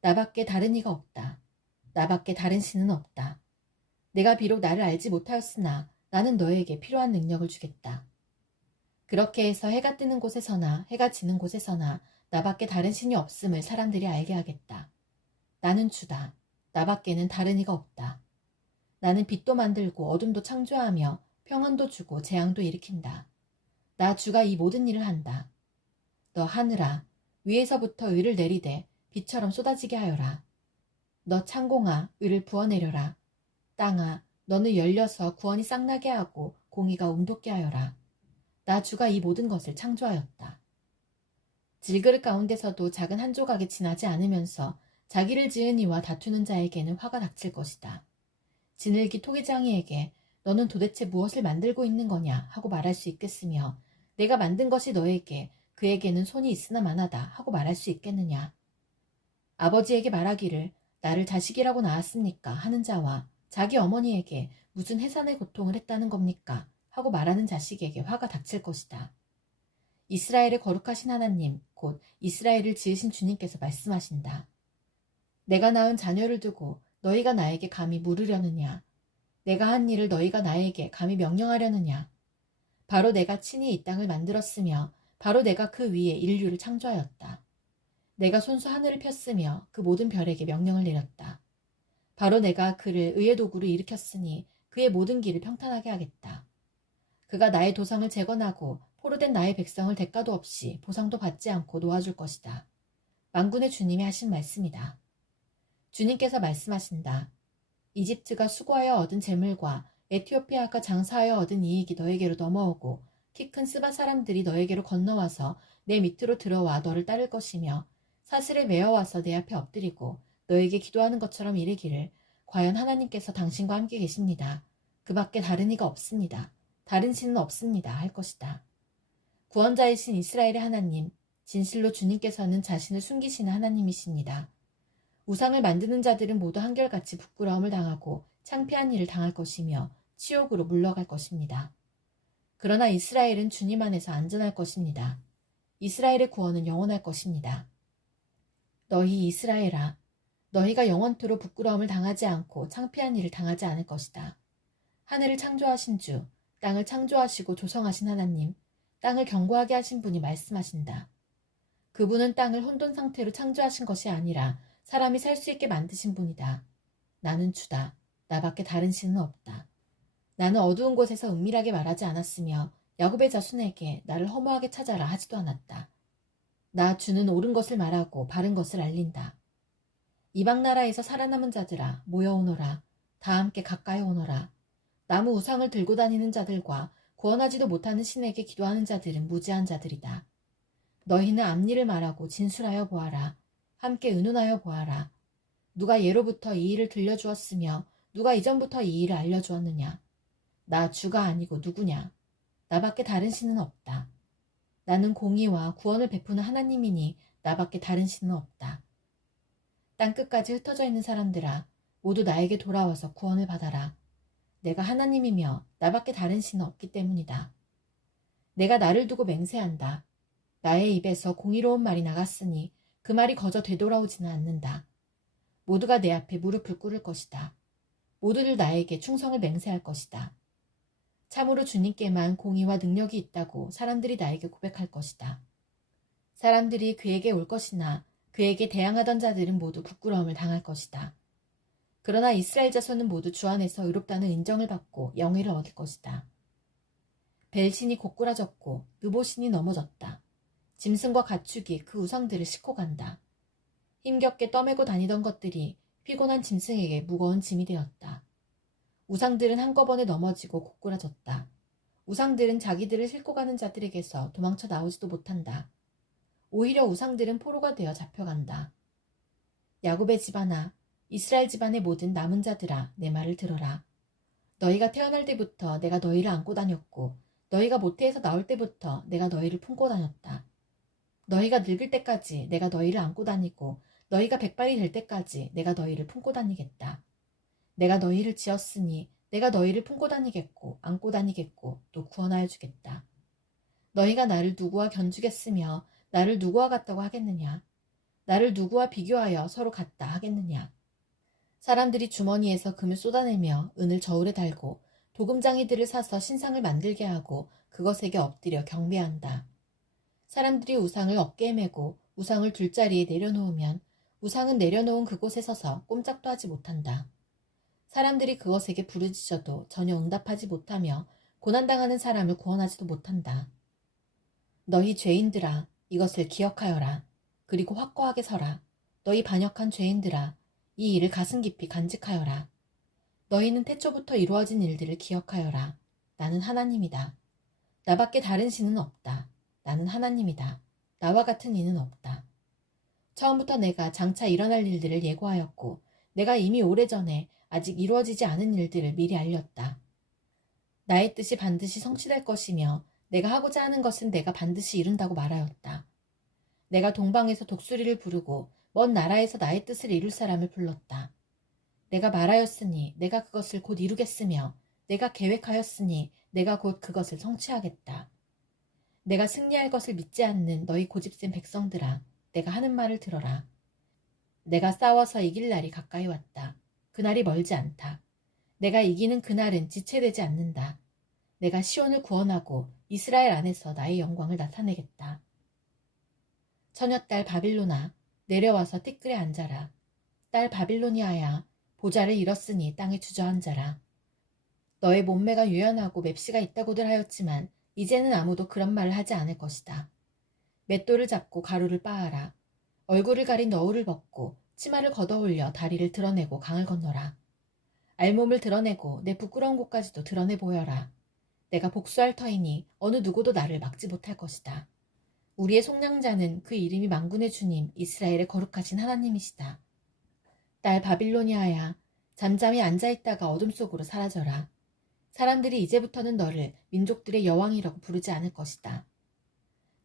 나밖에 다른 이가 없다. 나밖에 다른 신은 없다. 내가 비록 나를 알지 못하였으나 나는 너에게 필요한 능력을 주겠다. 그렇게 해서 해가 뜨는 곳에서나 해가 지는 곳에서나 나밖에 다른 신이 없음을 사람들이 알게 하겠다. 나는 주다. 나밖에는 다른 이가 없다. 나는 빛도 만들고 어둠도 창조하며 평안도 주고 재앙도 일으킨다. 나 주가 이 모든 일을 한다. 너 하늘아, 위에서부터 의를 내리되 비처럼 쏟아지게 하여라. 너 창공아, 의를 부어내려라. 땅아, 너는 열려서 구원이 싹나게 하고 공의가 움돋게 하여라. 나 주가 이 모든 것을 창조하였다. 질그릇 가운데서도 작은 한 조각이 지나지 않으면서 자기를 지은 이와 다투는 자에게는 화가 닥칠 것이다. 지늘기 토기장이에게 너는 도대체 무엇을 만들고 있는 거냐 하고 말할 수 있겠으며 내가 만든 것이 너에게 그에게는 손이 있으나 마나다 하고 말할 수 있겠느냐. 아버지에게 말하기를 나를 자식이라고 낳았습니까 하는 자와 자기 어머니에게 무슨 해산의 고통을 했다는 겁니까 하고 말하는 자식에게 화가 닥칠 것이다. 이스라엘의 거룩하신 하나님, 곧 이스라엘을 지으신 주님께서 말씀하신다. 내가 낳은 자녀를 두고 너희가 나에게 감히 물으려느냐? 내가 한 일을 너희가 나에게 감히 명령하려느냐? 바로 내가 친히 이 땅을 만들었으며 바로 내가 그 위에 인류를 창조하였다. 내가 손수 하늘을 폈으며 그 모든 별에게 명령을 내렸다. 바로 내가 그를 의의 도구로 일으켰으니 그의 모든 길을 평탄하게 하겠다. 그가 나의 도성을 재건하고 포로된 나의 백성을 대가도 없이 보상도 받지 않고 놓아줄 것이다. 만군의 주님이 하신 말씀이다. 주님께서 말씀하신다. 이집트가 수고하여 얻은 재물과 에티오피아가 장사하여 얻은 이익이 너에게로 넘어오고 키 큰 스바 사람들이 너에게로 건너와서 내 밑으로 들어와 너를 따를 것이며 사슬에 매어와서 내 앞에 엎드리고 너에게 기도하는 것처럼 이르기를 과연 하나님께서 당신과 함께 계십니다. 그 밖에 다른 이가 없습니다. 다른 신은 없습니다. 할 것이다. 구원자이신 이스라엘의 하나님, 진실로 주님께서는 자신을 숨기시는 하나님이십니다. 우상을 만드는 자들은 모두 한결같이 부끄러움을 당하고 창피한 일을 당할 것이며 치욕으로 물러갈 것입니다. 그러나 이스라엘은 주님 안에서 안전할 것입니다. 이스라엘의 구원은 영원할 것입니다. 너희 이스라엘아, 너희가 영원토록 부끄러움을 당하지 않고 창피한 일을 당하지 않을 것이다. 하늘을 창조하신 주, 땅을 창조하시고 조성하신 하나님, 땅을 견고하게 하신 분이 말씀하신다. 그분은 땅을 혼돈 상태로 창조하신 것이 아니라 사람이 살 수 있게 만드신 분이다. 나는 주다. 나밖에 다른 신은 없다. 나는 어두운 곳에서 은밀하게 말하지 않았으며 야곱의 자손에게 나를 허무하게 찾아라 하지도 않았다. 나 주는 옳은 것을 말하고 바른 것을 알린다. 이방 나라에서 살아남은 자들아 모여오너라. 다 함께 가까이 오너라. 나무 우상을 들고 다니는 자들과 구원하지도 못하는 신에게 기도하는 자들은 무지한 자들이다. 너희는 앞일을 말하고 진술하여 보아라. 함께 의논하여 보아라. 누가 예로부터 이 일을 들려주었으며 누가 이전부터 이 일을 알려주었느냐. 나 주가 아니고 누구냐. 나밖에 다른 신은 없다. 나는 공의와 구원을 베푸는 하나님이니 나밖에 다른 신은 없다. 땅끝까지 흩어져 있는 사람들아 모두 나에게 돌아와서 구원을 받아라. 내가 하나님이며 나밖에 다른 신은 없기 때문이다. 내가 나를 두고 맹세한다. 나의 입에서 공의로운 말이 나갔으니 그 말이 거저 되돌아오지는 않는다. 모두가 내 앞에 무릎을 꿇을 것이다. 모두들 나에게 충성을 맹세할 것이다. 참으로 주님께만 공의와 능력이 있다고 사람들이 나에게 고백할 것이다. 사람들이 그에게 올 것이나 그에게 대항하던 자들은 모두 부끄러움을 당할 것이다. 그러나 이스라엘 자손은 모두 주 안에서 의롭다는 인정을 받고 영예를 얻을 것이다. 벨신이 고꾸라졌고 느보신이 넘어졌다. 짐승과 가축이 그 우상들을 싣고 간다. 힘겹게 떠매고 다니던 것들이 피곤한 짐승에게 무거운 짐이 되었다. 우상들은 한꺼번에 넘어지고 고꾸라졌다. 우상들은 자기들을 싣고 가는 자들에게서 도망쳐 나오지도 못한다. 오히려 우상들은 포로가 되어 잡혀간다. 야곱의 집안아, 이스라엘 집안의 모든 남은 자들아, 내 말을 들어라. 너희가 태어날 때부터 내가 너희를 안고 다녔고 너희가 모태에서 나올 때부터 내가 너희를 품고 다녔다. 너희가 늙을 때까지 내가 너희를 안고 다니고 너희가 백발이 될 때까지 내가 너희를 품고 다니겠다. 내가 너희를 지었으니 내가 너희를 품고 다니겠고 안고 다니겠고 또 구원하여 주겠다. 너희가 나를 누구와 견주겠으며 나를 누구와 같다고 하겠느냐. 나를 누구와 비교하여 서로 같다 하겠느냐. 사람들이 주머니에서 금을 쏟아내며 은을 저울에 달고 도금장이들을 사서 신상을 만들게 하고 그것에게 엎드려 경배한다. 사람들이 우상을 어깨에 메고 우상을 둘자리에 내려놓으면 우상은 내려놓은 그곳에 서서 꼼짝도 하지 못한다. 사람들이 그것에게 부르짖어도 전혀 응답하지 못하며 고난당하는 사람을 구원하지도 못한다. 너희 죄인들아, 이것을 기억하여라. 그리고 확고하게 서라. 너희 반역한 죄인들아, 이 일을 가슴 깊이 간직하여라. 너희는 태초부터 이루어진 일들을 기억하여라. 나는 하나님이다. 나밖에 다른 신은 없다. 나는 하나님이다. 나와 같은 이는 없다. 처음부터 내가 장차 일어날 일들을 예고하였고 내가 이미 오래전에 아직 이루어지지 않은 일들을 미리 알렸다. 나의 뜻이 반드시 성취될 것이며 내가 하고자 하는 것은 내가 반드시 이룬다고 말하였다. 내가 동방에서 독수리를 부르고 먼 나라에서 나의 뜻을 이룰 사람을 불렀다. 내가 말하였으니 내가 그것을 곧 이루겠으며 내가 계획하였으니 내가 곧 그것을 성취하겠다. 내가 승리할 것을 믿지 않는 너희 고집센 백성들아, 내가 하는 말을 들어라. 내가 싸워서 이길 날이 가까이 왔다. 그날이 멀지 않다. 내가 이기는 그날은 지체되지 않는다. 내가 시온을 구원하고 이스라엘 안에서 나의 영광을 나타내겠다. 처녀딸 바빌론아, 내려와서 띠끌에 앉아라. 딸 바빌로니아야, 보좌를 잃었으니 땅에 주저앉아라. 너의 몸매가 유연하고 맵시가 있다고들 하였지만 이제는 아무도 그런 말을 하지 않을 것이다. 맷돌을 잡고 가루를 빻아라. 얼굴을 가린 너울을 벗고 치마를 걷어올려 다리를 드러내고 강을 건너라. 알몸을 드러내고 내 부끄러운 곳까지도 드러내 보여라. 내가 복수할 터이니 어느 누구도 나를 막지 못할 것이다. 우리의 속량자는 그 이름이 만군의 주님 이스라엘의 거룩하신 하나님이시다. 딸 바빌로니아야, 잠잠히 앉아있다가 어둠 속으로 사라져라. 사람들이 이제부터는 너를 민족들의 여왕이라고 부르지 않을 것이다.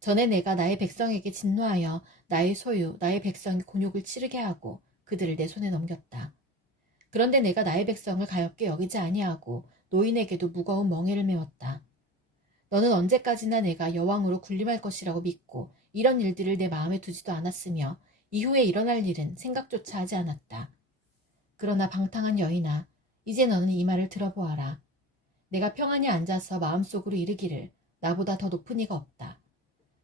전에 내가 나의 백성에게 진노하여 나의 소유, 나의 백성의 곤욕을 치르게 하고 그들을 내 손에 넘겼다. 그런데 내가 나의 백성을 가엾게 여기지 아니하고 노인에게도 무거운 멍에를 메웠다. 너는 언제까지나 내가 여왕으로 군림할 것이라고 믿고 이런 일들을 내 마음에 두지도 않았으며 이후에 일어날 일은 생각조차 하지 않았다. 그러나 방탕한 여인아, 이제 너는 이 말을 들어보아라. 내가 평안히 앉아서 마음속으로 이르기를 나보다 더 높은 이가 없다.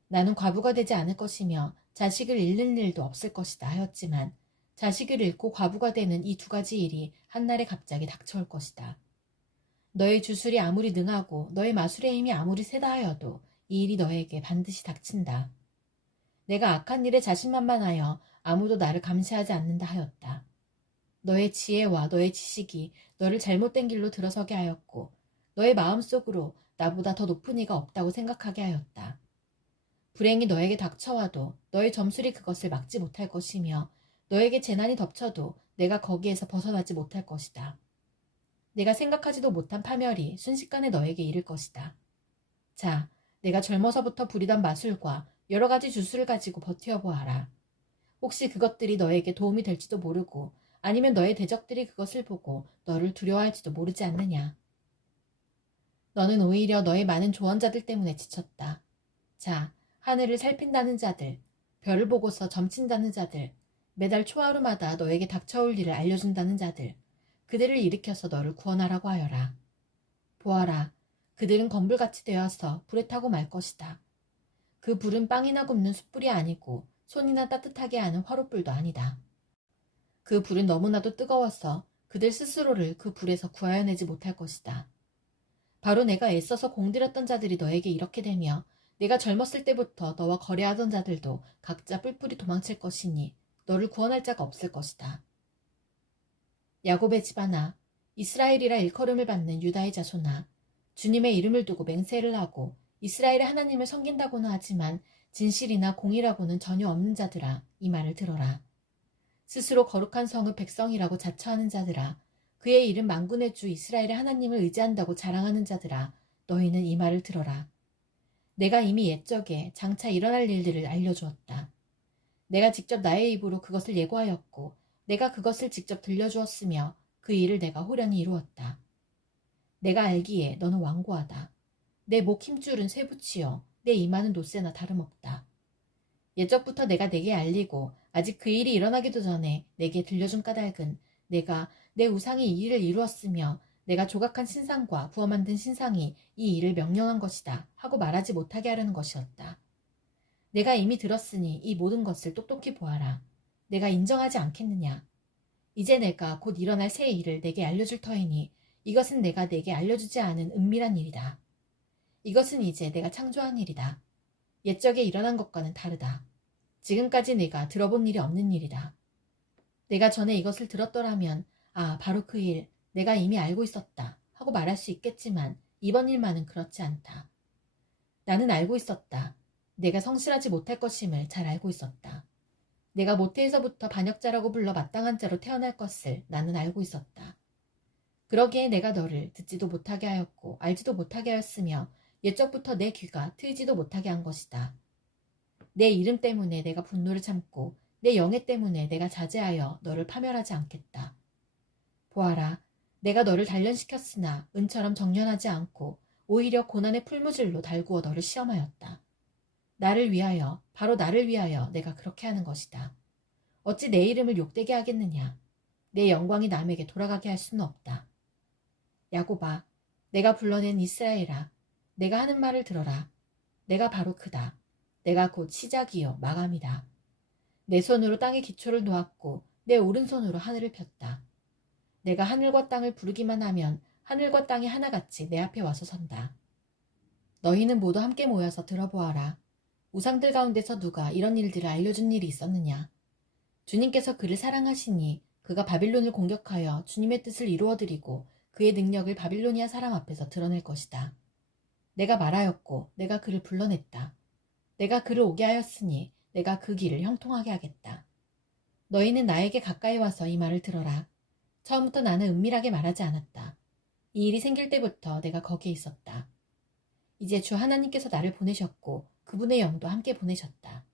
나는 과부가 되지 않을 것이며 자식을 잃는 일도 없을 것이다 하였지만 자식을 잃고 과부가 되는 이 두 가지 일이 한날에 갑자기 닥쳐올 것이다. 너의 주술이 아무리 능하고 너의 마술의 힘이 아무리 세다 하여도 이 일이 너에게 반드시 닥친다. 내가 악한 일에 자신만만하여 아무도 나를 감시하지 않는다 하였다. 너의 지혜와 너의 지식이 너를 잘못된 길로 들어서게 하였고 너의 마음속으로 나보다 더 높은 이가 없다고 생각하게 하였다. 불행이 너에게 닥쳐와도 너의 점술이 그것을 막지 못할 것이며 너에게 재난이 덮쳐도 내가 거기에서 벗어나지 못할 것이다. 내가 생각하지도 못한 파멸이 순식간에 너에게 이를 것이다. 자, 내가 젊어서부터 부리던 마술과 여러 가지 주술을 가지고 버티어보아라. 혹시 그것들이 너에게 도움이 될지도 모르고 아니면 너의 대적들이 그것을 보고 너를 두려워할지도 모르지 않느냐. 너는 오히려 너의 많은 조언자들 때문에 지쳤다. 자, 하늘을 살핀다는 자들, 별을 보고서 점친다는 자들, 매달 초하루마다 너에게 닥쳐올 일을 알려준다는 자들, 그들을 일으켜서 너를 구원하라고 하여라. 보아라, 그들은 건불같이 되어서 불에 타고 말 것이다. 그 불은 빵이나 굽는 숯불이 아니고 손이나 따뜻하게 하는 화롯불도 아니다. 그 불은 너무나도 뜨거워서 그들 스스로를 그 불에서 구하여내지 못할 것이다. 바로 내가 애써서 공들였던 자들이 너에게 이렇게 되며 내가 젊었을 때부터 너와 거래하던 자들도 각자 뿔뿔이 도망칠 것이니 너를 구원할 자가 없을 것이다. 야곱의 집안아, 이스라엘이라 일컬음을 받는 유다의 자손아, 주님의 이름을 두고 맹세를 하고 이스라엘의 하나님을 섬긴다고는 하지만 진실이나 공의라고는 전혀 없는 자들아, 이 말을 들어라. 스스로 거룩한 성의 백성이라고 자처하는 자들아, 그의 이름 만군의 주 이스라엘의 하나님을 의지한다고 자랑하는 자들아, 너희는 이 말을 들어라. 내가 이미 옛적에 장차 일어날 일들을 알려주었다. 내가 직접 나의 입으로 그것을 예고하였고 내가 그것을 직접 들려주었으며 그 일을 내가 호련히 이루었다. 내가 알기에 너는 완고하다. 내 목 힘줄은 쇠붙이요 내 이마는 노쇠나 다름없다. 옛적부터 내가 내게 알리고 아직 그 일이 일어나기도 전에 내게 들려준 까닭은 내가 내 우상이 이 일을 이루었으며 내가 조각한 신상과 부어 만든 신상이 이 일을 명령한 것이다 하고 말하지 못하게 하려는 것이었다. 내가 이미 들었으니 이 모든 것을 똑똑히 보아라. 내가 인정하지 않겠느냐. 이제 내가 곧 일어날 새 일을 내게 알려줄 터이니 이것은 내가 내게 알려주지 않은 은밀한 일이다. 이것은 이제 내가 창조한 일이다. 옛적에 일어난 것과는 다르다. 지금까지 내가 들어본 일이 없는 일이다. 내가 전에 이것을 들었더라면 아, 바로 그 일, 내가 이미 알고 있었다 하고 말할 수 있겠지만 이번 일만은 그렇지 않다. 나는 알고 있었다. 내가 성실하지 못할 것임을 잘 알고 있었다. 내가 모태에서부터 반역자라고 불러 마땅한 자로 태어날 것을 나는 알고 있었다. 그러기에 내가 너를 듣지도 못하게 하였고 알지도 못하게 하였으며 옛적부터 내 귀가 트이지도 못하게 한 것이다. 내 이름 때문에 내가 분노를 참고 내 영예 때문에 내가 자제하여 너를 파멸하지 않겠다. 보아라, 내가 너를 단련시켰으나 은처럼 정련하지 않고 오히려 고난의 풀무질로 달구어 너를 시험하였다. 나를 위하여, 바로 나를 위하여 내가 그렇게 하는 것이다. 어찌 내 이름을 욕되게 하겠느냐. 내 영광이 남에게 돌아가게 할 수는 없다. 야곱아, 내가 불러낸 이스라엘아, 내가 하는 말을 들어라. 내가 바로 그다. 내가 곧 시작이요 마감이다. 내 손으로 땅의 기초를 놓았고 내 오른손으로 하늘을 폈다. 내가 하늘과 땅을 부르기만 하면 하늘과 땅이 하나같이 내 앞에 와서 선다. 너희는 모두 함께 모여서 들어보아라. 우상들 가운데서 누가 이런 일들을 알려준 일이 있었느냐. 주님께서 그를 사랑하시니 그가 바빌론을 공격하여 주님의 뜻을 이루어드리고 그의 능력을 바빌로니아 사람 앞에서 드러낼 것이다. 내가 말하였고 내가 그를 불러냈다. 내가 그를 오게 하였으니 내가 그 길을 형통하게 하겠다. 너희는 나에게 가까이 와서 이 말을 들어라. 처음부터 나는 은밀하게 말하지 않았다. 이 일이 생길 때부터 내가 거기에 있었다. 이제 주 하나님께서 나를 보내셨고 그분의 영도 함께 보내셨다.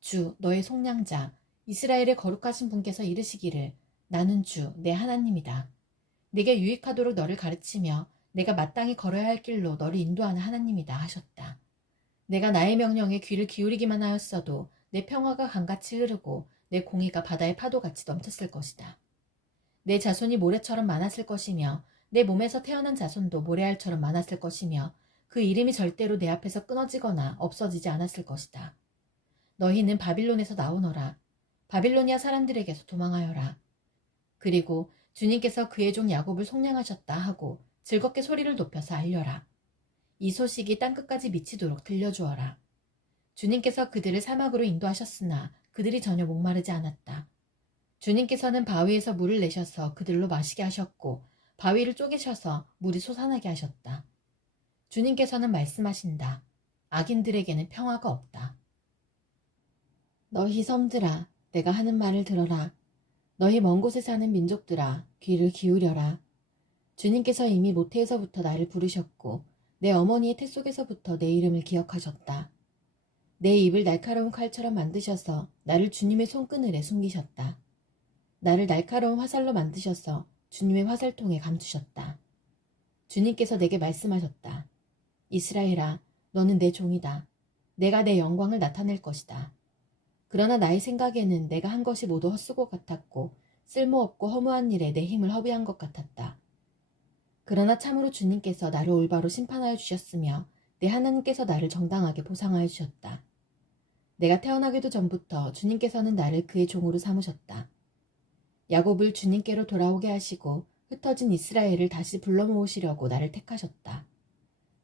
주 너의 속량자 이스라엘의 거룩하신 분께서 이르시기를 나는 주 내 하나님이다. 내게 유익하도록 너를 가르치며 내가 마땅히 걸어야 할 길로 너를 인도하는 하나님이다 하셨다. 내가 나의 명령에 귀를 기울이기만 하였어도 내 평화가 강같이 흐르고 내 공의가 바다의 파도같이 넘쳤을 것이다. 내 자손이 모래처럼 많았을 것이며 내 몸에서 태어난 자손도 모래알처럼 많았을 것이며 그 이름이 절대로 내 앞에서 끊어지거나 없어지지 않았을 것이다. 너희는 바빌론에서 나오너라. 바빌로니아 사람들에게서 도망하여라. 그리고 주님께서 그의 종 야곱을 속량하셨다 하고 즐겁게 소리를 높여서 알려라. 이 소식이 땅끝까지 미치도록 들려주어라. 주님께서 그들을 사막으로 인도하셨으나 그들이 전혀 목마르지 않았다. 주님께서는 바위에서 물을 내셔서 그들로 마시게 하셨고 바위를 쪼개셔서 물이 솟아나게 하셨다. 주님께서는 말씀하신다. 악인들에게는 평화가 없다. 너희 섬들아, 내가 하는 말을 들어라. 너희 먼 곳에 사는 민족들아, 귀를 기울여라. 주님께서 이미 모태에서부터 나를 부르셨고 내 어머니의 태 속에서부터 내 이름을 기억하셨다. 내 입을 날카로운 칼처럼 만드셔서 나를 주님의 손그늘에 숨기셨다. 나를 날카로운 화살로 만드셔서 주님의 화살통에 감추셨다. 주님께서 내게 말씀하셨다. 이스라엘아, 너는 내 종이다. 내가 내 영광을 나타낼 것이다. 그러나 나의 생각에는 내가 한 것이 모두 헛수고 같았고 쓸모없고 허무한 일에 내 힘을 허비한 것 같았다. 그러나 참으로 주님께서 나를 올바로 심판하여 주셨으며 내 하나님께서 나를 정당하게 보상하여 주셨다. 내가 태어나기도 전부터 주님께서는 나를 그의 종으로 삼으셨다. 야곱을 주님께로 돌아오게 하시고 흩어진 이스라엘을 다시 불러 모으시려고 나를 택하셨다.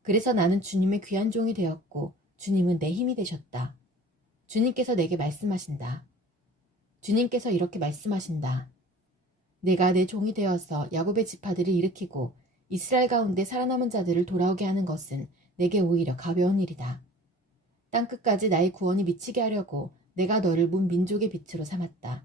그래서 나는 주님의 귀한 종이 되었고 주님은 내 힘이 되셨다. 주님께서 내게 말씀하신다. 주님께서 이렇게 말씀하신다. 내가 내 종이 되어서 야곱의 지파들을 일으키고 이스라엘 가운데 살아남은 자들을 돌아오게 하는 것은 내게 오히려 가벼운 일이다. 땅끝까지 나의 구원이 미치게 하려고 내가 너를 문 민족의 빛으로 삼았다.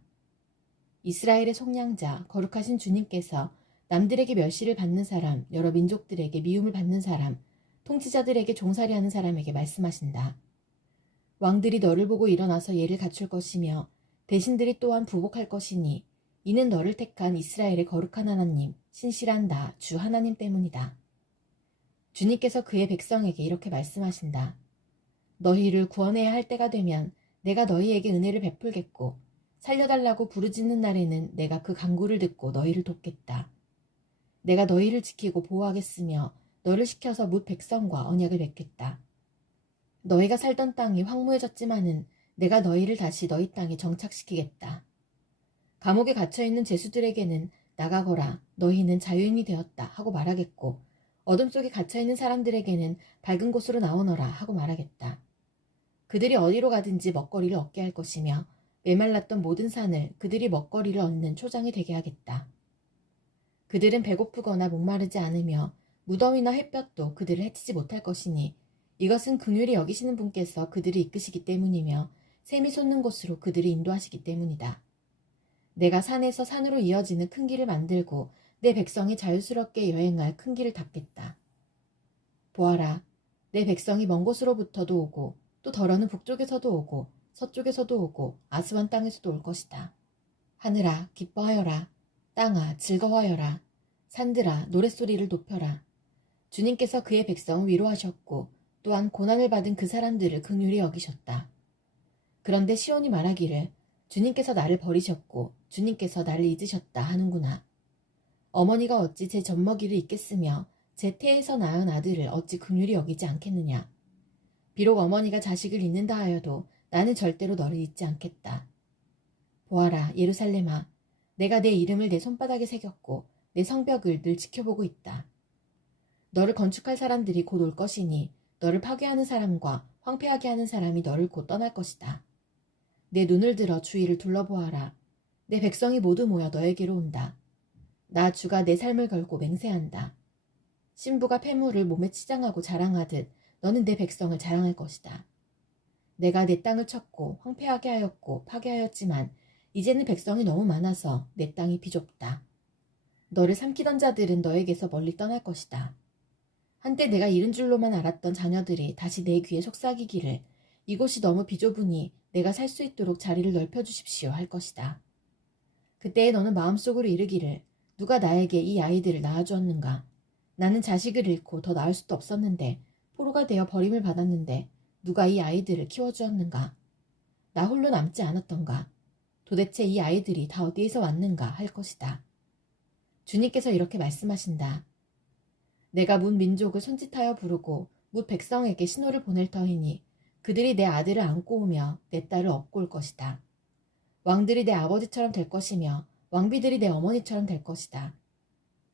이스라엘의 속량자 거룩하신 주님께서 남들에게 멸시를 받는 사람, 여러 민족들에게 미움을 받는 사람, 통치자들에게 종살이하는 사람에게 말씀하신다. 왕들이 너를 보고 일어나서 예를 갖출 것이며 대신들이 또한 부복할 것이니 이는 너를 택한 이스라엘의 거룩한 하나님, 신실한 나, 주 하나님 때문이다. 주님께서 그의 백성에게 이렇게 말씀하신다. 너희를 구원해야 할 때가 되면 내가 너희에게 은혜를 베풀겠고 살려달라고 부르짖는 날에는 내가 그 간구를 듣고 너희를 돕겠다. 내가 너희를 지키고 보호하겠으며 너를 시켜서 뭇 백성과 언약을 맺겠다. 너희가 살던 땅이 황무해졌지만은 내가 너희를 다시 너희 땅에 정착시키겠다. 감옥에 갇혀있는 죄수들에게는 나가거라 너희는 자유인이 되었다 하고 말하겠고 어둠 속에 갇혀있는 사람들에게는 밝은 곳으로 나오너라 하고 말하겠다. 그들이 어디로 가든지 먹거리를 얻게 할 것이며 메말랐던 모든 산을 그들이 먹거리를 얻는 초장이 되게 하겠다. 그들은 배고프거나 목마르지 않으며 무더위나 햇볕도 그들을 해치지 못할 것이니 이것은 긍휼히 여기시는 분께서 그들을 이끄시기 때문이며 샘이 솟는 곳으로 그들을 인도하시기 때문이다. 내가 산에서 산으로 이어지는 큰 길을 만들고 내 백성이 자유스럽게 여행할 큰 길을 닦겠다. 보아라, 내 백성이 먼 곳으로부터도 오고 또 더러는 북쪽에서도 오고 서쪽에서도 오고 아스완 땅에서도 올 것이다. 하늘아, 기뻐하여라. 땅아, 즐거워하여라. 산들아, 노랫소리를 높여라. 주님께서 그의 백성을 위로하셨고 또한 고난을 받은 그 사람들을 긍휼히 여기셨다. 그런데 시온이 말하기를 주님께서 나를 버리셨고 주님께서 나를 잊으셨다 하는구나. 어머니가 어찌 제 젖먹이를 잊겠으며 제 태에서 낳은 아들을 어찌 긍휼히 여기지 않겠느냐. 비록 어머니가 자식을 잊는다 하여도 나는 절대로 너를 잊지 않겠다. 보아라, 예루살렘아, 내가 내 이름을 내 손바닥에 새겼고 내 성벽을 늘 지켜보고 있다. 너를 건축할 사람들이 곧 올 것이니 너를 파괴하는 사람과 황폐하게 하는 사람이 너를 곧 떠날 것이다. 내 눈을 들어 주위를 둘러보아라. 내 백성이 모두 모여 너에게로 온다. 나 주가 내 삶을 걸고 맹세한다. 신부가 폐물을 몸에 치장하고 자랑하듯 너는 내 백성을 자랑할 것이다. 내가 내 땅을 쳤고 황폐하게 하였고 파괴하였지만 이제는 백성이 너무 많아서 내 땅이 비좁다. 너를 삼키던 자들은 너에게서 멀리 떠날 것이다. 한때 내가 잃은 줄로만 알았던 자녀들이 다시 내 귀에 속삭이기를 이곳이 너무 비좁으니 내가 살 수 있도록 자리를 넓혀주십시오 할 것이다. 그때에 너는 마음속으로 이르기를 누가 나에게 이 아이들을 낳아주었는가. 나는 자식을 잃고 더 낳을 수도 없었는데 포로가 되어 버림을 받았는데 누가 이 아이들을 키워주었는가. 나 홀로 남지 않았던가. 도대체 이 아이들이 다 어디에서 왔는가 할 것이다. 주님께서 이렇게 말씀하신다. 내가 문 민족을 손짓하여 부르고 문 백성에게 신호를 보낼 터이니 그들이 내 아들을 안고 오며 내 딸을 업고 올 것이다. 왕들이 내 아버지처럼 될 것이며 왕비들이 내 어머니처럼 될 것이다.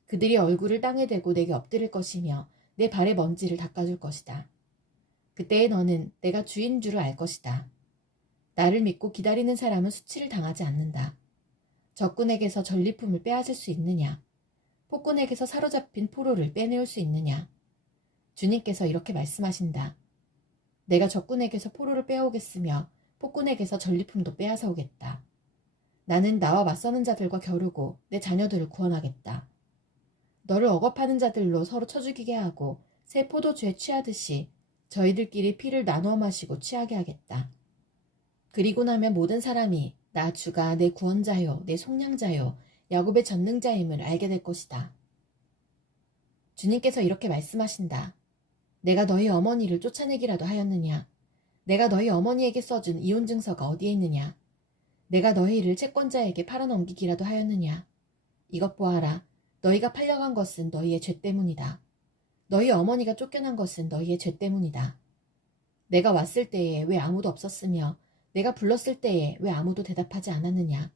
그들이 얼굴을 땅에 대고 내게 엎드릴 것이며 내 발의 먼지를 닦아줄 것이다. 그때에 너는 내가 주인 줄을 알 것이다. 나를 믿고 기다리는 사람은 수치를 당하지 않는다. 적군에게서 전리품을 빼앗을 수 있느냐? 폭군에게서 사로잡힌 포로를 빼내올 수 있느냐? 주님께서 이렇게 말씀하신다. 내가 적군에게서 포로를 빼오겠으며 폭군에게서 전리품도 빼앗아 오겠다. 나는 나와 맞서는 자들과 겨루고 내 자녀들을 구원하겠다. 너를 억압하는 자들로 서로 쳐죽이게 하고 새 포도주에 취하듯이 저희들끼리 피를 나누어 마시고 취하게 하겠다. 그리고 나면 모든 사람이 나 주가 내 구원자요 내 속량자요 야곱의 전능자임을 알게 될 것이다. 주님께서 이렇게 말씀하신다. 내가 너희 어머니를 쫓아내기라도 하였느냐? 내가 너희 어머니에게 써준 이혼 증서가 어디에 있느냐? 내가 너희를 채권자에게 팔아넘기기라도 하였느냐? 이것 보아라. 너희가 팔려간 것은 너희의 죄 때문이다. 너희 어머니가 쫓겨난 것은 너희의 죄 때문이다. 내가 왔을 때에 왜 아무도 없었으며 내가 불렀을 때에 왜 아무도 대답하지 않았느냐?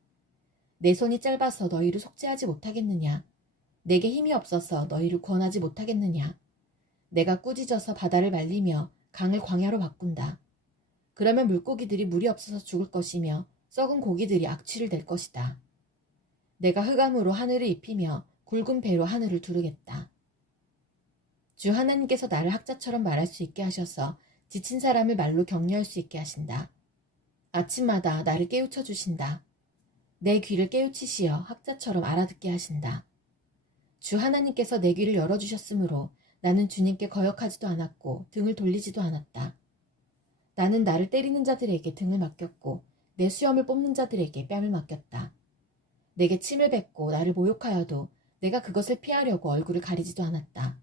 내 손이 짧아서 너희를 속죄하지 못하겠느냐? 내게 힘이 없어서 너희를 구원하지 못하겠느냐? 내가 꾸짖어서 바다를 말리며 강을 광야로 바꾼다. 그러면 물고기들이 물이 없어서 죽을 것이며 썩은 고기들이 악취를 낼 것이다. 내가 흑암으로 하늘을 입히며 굵은 배로 하늘을 두르겠다. 주 하나님께서 나를 학자처럼 말할 수 있게 하셔서 지친 사람을 말로 격려할 수 있게 하신다. 아침마다 나를 깨우쳐 주신다. 내 귀를 깨우치시어 학자처럼 알아듣게 하신다. 주 하나님께서 내 귀를 열어주셨으므로 나는 주님께 거역하지도 않았고 등을 돌리지도 않았다. 나는 나를 때리는 자들에게 등을 맡겼고 내 수염을 뽑는 자들에게 뺨을 맡겼다. 내게 침을 뱉고 나를 모욕하여도 내가 그것을 피하려고 얼굴을 가리지도 않았다.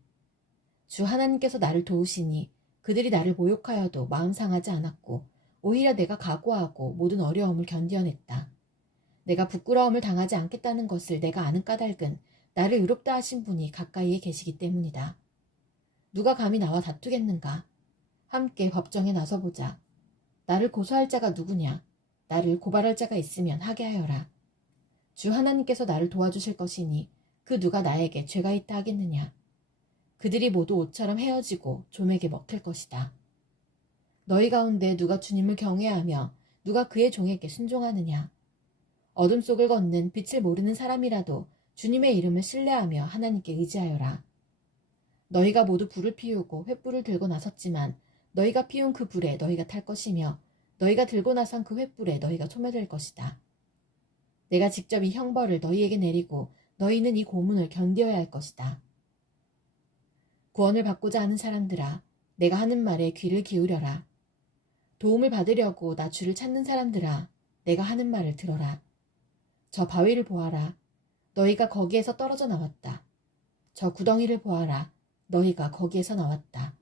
주 하나님께서 나를 도우시니 그들이 나를 모욕하여도 마음 상하지 않았고 오히려 내가 각오하고 모든 어려움을 견디어냈다. 내가 부끄러움을 당하지 않겠다는 것을 내가 아는 까닭은 나를 의롭다 하신 분이 가까이에 계시기 때문이다. 누가 감히 나와 다투겠는가? 함께 법정에 나서보자. 나를 고소할 자가 누구냐? 나를 고발할 자가 있으면 하게 하여라. 주 하나님께서 나를 도와주실 것이니 그 누가 나에게 죄가 있다 하겠느냐? 그들이 모두 옷처럼 헤어지고 좀에게 먹힐 것이다. 너희 가운데 누가 주님을 경외하며 누가 그의 종에게 순종하느냐? 어둠 속을 걷는 빛을 모르는 사람이라도 주님의 이름을 신뢰하며 하나님께 의지하여라. 너희가 모두 불을 피우고 횃불을 들고 나섰지만 너희가 피운 그 불에 너희가 탈 것이며 너희가 들고 나선 그 횃불에 너희가 소멸될 것이다. 내가 직접 이 형벌을 너희에게 내리고 너희는 이 고문을 견디어야 할 것이다. 구원을 받고자 하는 사람들아, 내가 하는 말에 귀를 기울여라. 도움을 받으려고 나 주를 찾는 사람들아, 내가 하는 말을 들어라. 저 바위를 보아라. 너희가 거기에서 떨어져 나왔다. 저 구덩이를 보아라. 너희가 거기에서 나왔다.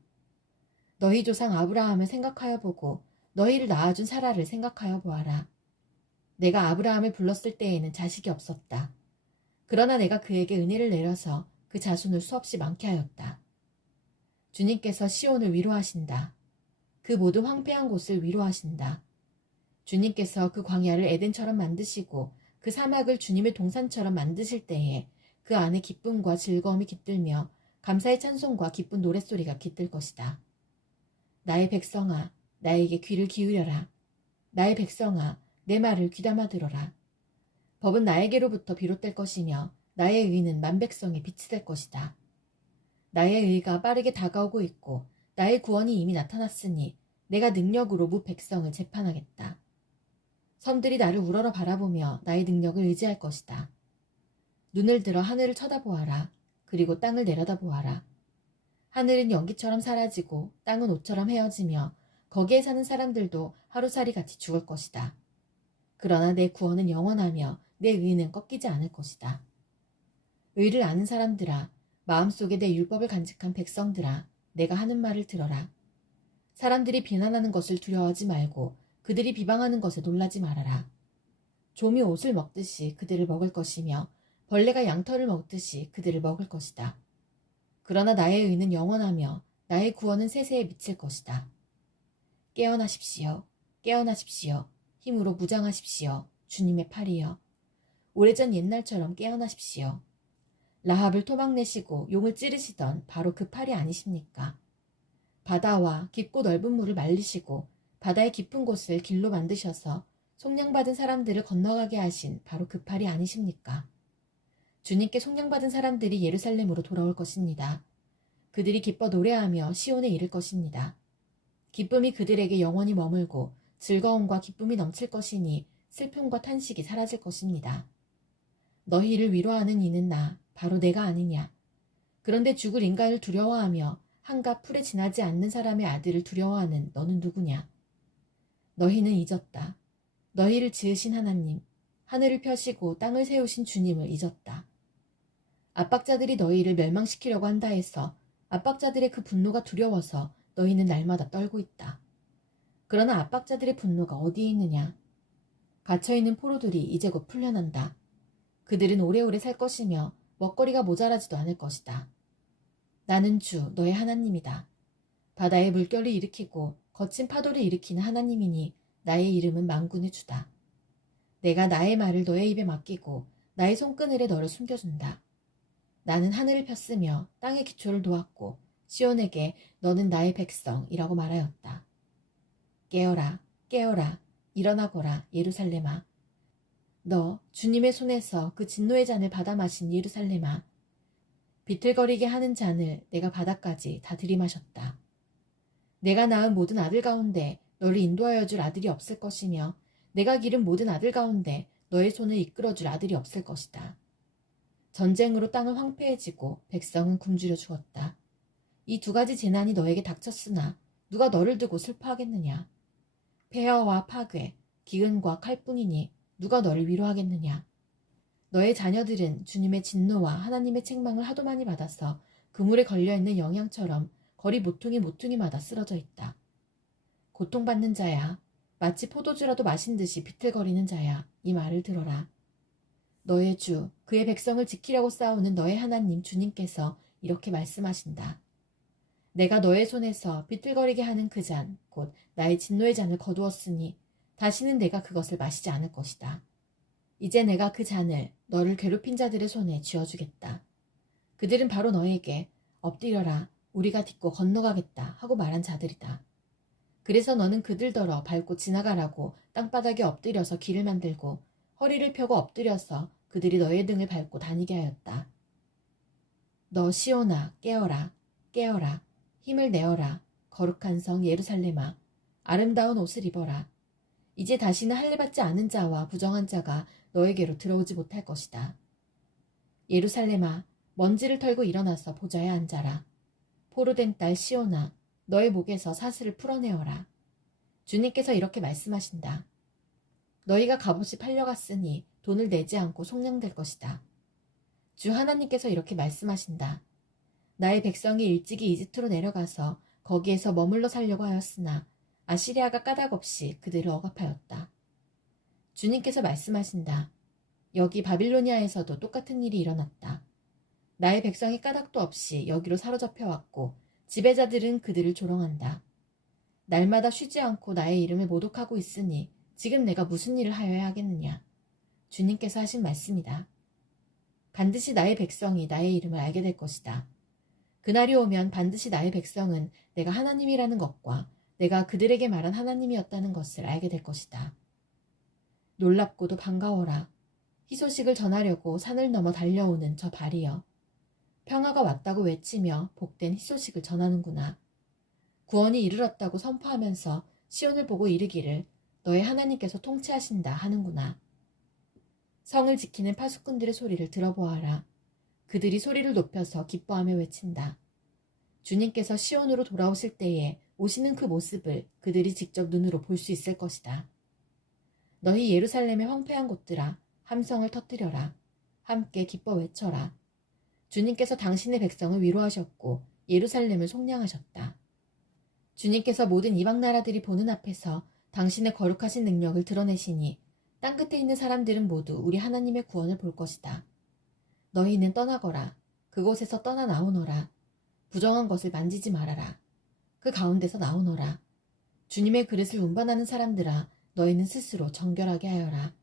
너희 조상 아브라함을 생각하여 보고 너희를 낳아준 사라를 생각하여 보아라. 내가 아브라함을 불렀을 때에는 자식이 없었다. 그러나 내가 그에게 은혜를 내려서 그 자손을 수없이 많게 하였다. 주님께서 시온을 위로하신다. 그 모든 황폐한 곳을 위로하신다. 주님께서 그 광야를 에덴처럼 만드시고 그 사막을 주님의 동산처럼 만드실 때에 그 안에 기쁨과 즐거움이 깃들며 감사의 찬송과 기쁜 노랫소리가 깃들 것이다. 나의 백성아, 나에게 귀를 기울여라. 나의 백성아, 내 말을 귀담아 들어라. 법은 나에게로부터 비롯될 것이며 나의 의는 만백성의 빛이 될 것이다. 나의 의가 빠르게 다가오고 있고 나의 구원이 이미 나타났으니 내가 능력으로 무 백성을 재판하겠다. 섬들이 나를 우러러 바라보며 나의 능력을 의지할 것이다. 눈을 들어 하늘을 쳐다보아라. 그리고 땅을 내려다보아라. 하늘은 연기처럼 사라지고 땅은 옷처럼 헤어지며 거기에 사는 사람들도 하루살이 같이 죽을 것이다. 그러나 내 구원은 영원하며 내 의는 꺾이지 않을 것이다. 의를 아는 사람들아, 마음속에 내 율법을 간직한 백성들아, 내가 하는 말을 들어라. 사람들이 비난하는 것을 두려워하지 말고 그들이 비방하는 것에 놀라지 말아라. 좀이 옷을 먹듯이 그들을 먹을 것이며 벌레가 양털을 먹듯이 그들을 먹을 것이다. 그러나 나의 의는 영원하며 나의 구원은 세세에 미칠 것이다. 깨어나십시오. 깨어나십시오. 힘으로 무장하십시오. 주님의 팔이여. 오래전 옛날처럼 깨어나십시오. 라합을 토막내시고 용을 찌르시던 바로 그 팔이 아니십니까? 바다와 깊고 넓은 물을 말리시고 바다의 깊은 곳을 길로 만드셔서 속량받은 사람들을 건너가게 하신 바로 그 팔이 아니십니까? 주님께 속량받은 사람들이 예루살렘으로 돌아올 것입니다. 그들이 기뻐 노래하며 시온에 이를 것입니다. 기쁨이 그들에게 영원히 머물고 즐거움과 기쁨이 넘칠 것이니 슬픔과 탄식이 사라질 것입니다. 너희를 위로하는 이는 나, 바로 내가 아니냐. 그런데 죽을 인간을 두려워하며 한갓 풀에 지나지 않는 사람의 아들을 두려워하는 너는 누구냐. 너희는 잊었다. 너희를 지으신 하나님, 하늘을 펴시고 땅을 세우신 주님을 잊었다. 압박자들이 너희를 멸망시키려고 한다 해서 압박자들의 그 분노가 두려워서 너희는 날마다 떨고 있다. 그러나 압박자들의 분노가 어디에 있느냐? 갇혀있는 포로들이 이제 곧 풀려난다. 그들은 오래오래 살 것이며 먹거리가 모자라지도 않을 것이다. 나는 주 너의 하나님이다. 바다의 물결을 일으키고 거친 파도를 일으키는 하나님이니 나의 이름은 만군의 주다. 내가 나의 말을 너의 입에 맡기고 나의 손그늘에 너를 숨겨준다. 나는 하늘을 폈으며 땅의 기초를 놓았고 시온에게 너는 나의 백성이라고 말하였다. 깨어라, 깨어라, 일어나거라 예루살렘아. 너 주님의 손에서 그 진노의 잔을 받아 마신 예루살렘아. 비틀거리게 하는 잔을 내가 바다까지 다 들이마셨다. 내가 낳은 모든 아들 가운데 너를 인도하여 줄 아들이 없을 것이며 내가 기른 모든 아들 가운데 너의 손을 이끌어 줄 아들이 없을 것이다. 전쟁으로 땅은 황폐해지고 백성은 굶주려 죽었다. 이 두 가지 재난이 너에게 닥쳤으나 누가 너를 두고 슬퍼하겠느냐. 폐허와 파괴, 기근과 칼뿐이니 누가 너를 위로하겠느냐. 너의 자녀들은 주님의 진노와 하나님의 책망을 하도 많이 받아서 그물에 걸려있는 영양처럼 거리 모퉁이마다 쓰러져 있다. 고통받는 자야, 마치 포도주라도 마신 듯이 비틀거리는 자야, 이 말을 들어라. 너의 주, 그의 백성을 지키려고 싸우는 너의 하나님 주님께서 이렇게 말씀하신다. 내가 너의 손에서 비틀거리게 하는 그 잔, 곧 나의 진노의 잔을 거두었으니 다시는 내가 그것을 마시지 않을 것이다. 이제 내가 그 잔을 너를 괴롭힌 자들의 손에 쥐어주겠다. 그들은 바로 너에게 엎드려라, 우리가 딛고 건너가겠다 하고 말한 자들이다. 그래서 너는 그들더러 밟고 지나가라고 땅바닥에 엎드려서 길을 만들고 허리를 펴고 엎드려서 그들이 너의 등을 밟고 다니게 하였다. 너 시온아, 깨어라, 깨어라, 힘을 내어라, 거룩한 성 예루살렘아, 아름다운 옷을 입어라. 이제 다시는 할례받지 않은 자와 부정한 자가 너에게로 들어오지 못할 것이다. 예루살렘아, 먼지를 털고 일어나서 보좌에 앉아라. 포로된 딸 시온아, 너의 목에서 사슬을 풀어내어라. 주님께서 이렇게 말씀하신다. 너희가 값없이 팔려갔으니 돈을 내지 않고 속량될 것이다. 주 하나님께서 이렇게 말씀하신다. 나의 백성이 일찍이 이집트로 내려가서 거기에서 머물러 살려고 하였으나 아시리아가 까닭없이 그들을 억압하였다. 주님께서 말씀하신다. 여기 바빌로니아에서도 똑같은 일이 일어났다. 나의 백성이 까닭도 없이 여기로 사로잡혀 왔고 지배자들은 그들을 조롱한다. 날마다 쉬지 않고 나의 이름을 모독하고 있으니 지금 내가 무슨 일을 하여야 하겠느냐. 주님께서 하신 말씀이다. 반드시 나의 백성이 나의 이름을 알게 될 것이다. 그날이 오면 반드시 나의 백성은 내가 하나님이라는 것과 내가 그들에게 말한 하나님이었다는 것을 알게 될 것이다. 놀랍고도 반가워라. 희소식을 전하려고 산을 넘어 달려오는 저 발이여. 평화가 왔다고 외치며 복된 희소식을 전하는구나. 구원이 이르렀다고 선포하면서 시온을 보고 이르기를 너의 하나님께서 통치하신다 하는구나. 성을 지키는 파수꾼들의 소리를 들어보아라. 그들이 소리를 높여서 기뻐하며 외친다. 주님께서 시온으로 돌아오실 때에 오시는 그 모습을 그들이 직접 눈으로 볼 수 있을 것이다. 너희 예루살렘의 황폐한 곳들아, 함성을 터뜨려라. 함께 기뻐 외쳐라. 주님께서 당신의 백성을 위로하셨고 예루살렘을 속량하셨다. 주님께서 모든 이방 나라들이 보는 앞에서 당신의 거룩하신 능력을 드러내시니 땅끝에 있는 사람들은 모두 우리 하나님의 구원을 볼 것이다. 너희는 떠나거라. 그곳에서 떠나 나오너라. 부정한 것을 만지지 말아라. 그 가운데서 나오너라. 주님의 그릇을 운반하는 사람들아, 너희는 스스로 정결하게 하여라.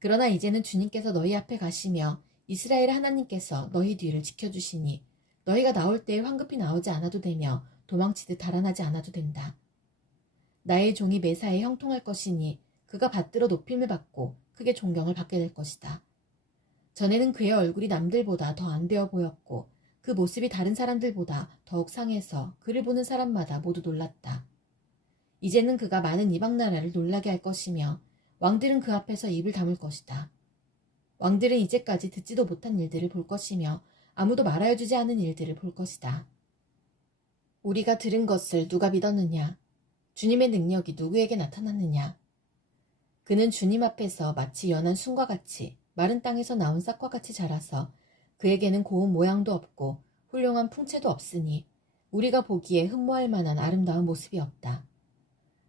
그러나 이제는 주님께서 너희 앞에 가시며 이스라엘 하나님께서 너희 뒤를 지켜주시니 너희가 나올 때에 황급히 나오지 않아도 되며 도망치듯 달아나지 않아도 된다. 나의 종이 메사에 형통할 것이니 그가 받들어 높임을 받고 크게 존경을 받게 될 것이다. 전에는 그의 얼굴이 남들보다 더 안 되어 보였고 그 모습이 다른 사람들보다 더욱 상해서 그를 보는 사람마다 모두 놀랐다. 이제는 그가 많은 이방 나라를 놀라게 할 것이며 왕들은 그 앞에서 입을 다물 것이다. 왕들은 이제까지 듣지도 못한 일들을 볼 것이며 아무도 말하여 주지 않은 일들을 볼 것이다. 우리가 들은 것을 누가 믿었느냐? 주님의 능력이 누구에게 나타났느냐? 그는 주님 앞에서 마치 연한 순과 같이 마른 땅에서 나온 싹과 같이 자라서 그에게는 고운 모양도 없고 훌륭한 풍채도 없으니 우리가 보기에 흠모할 만한 아름다운 모습이 없다.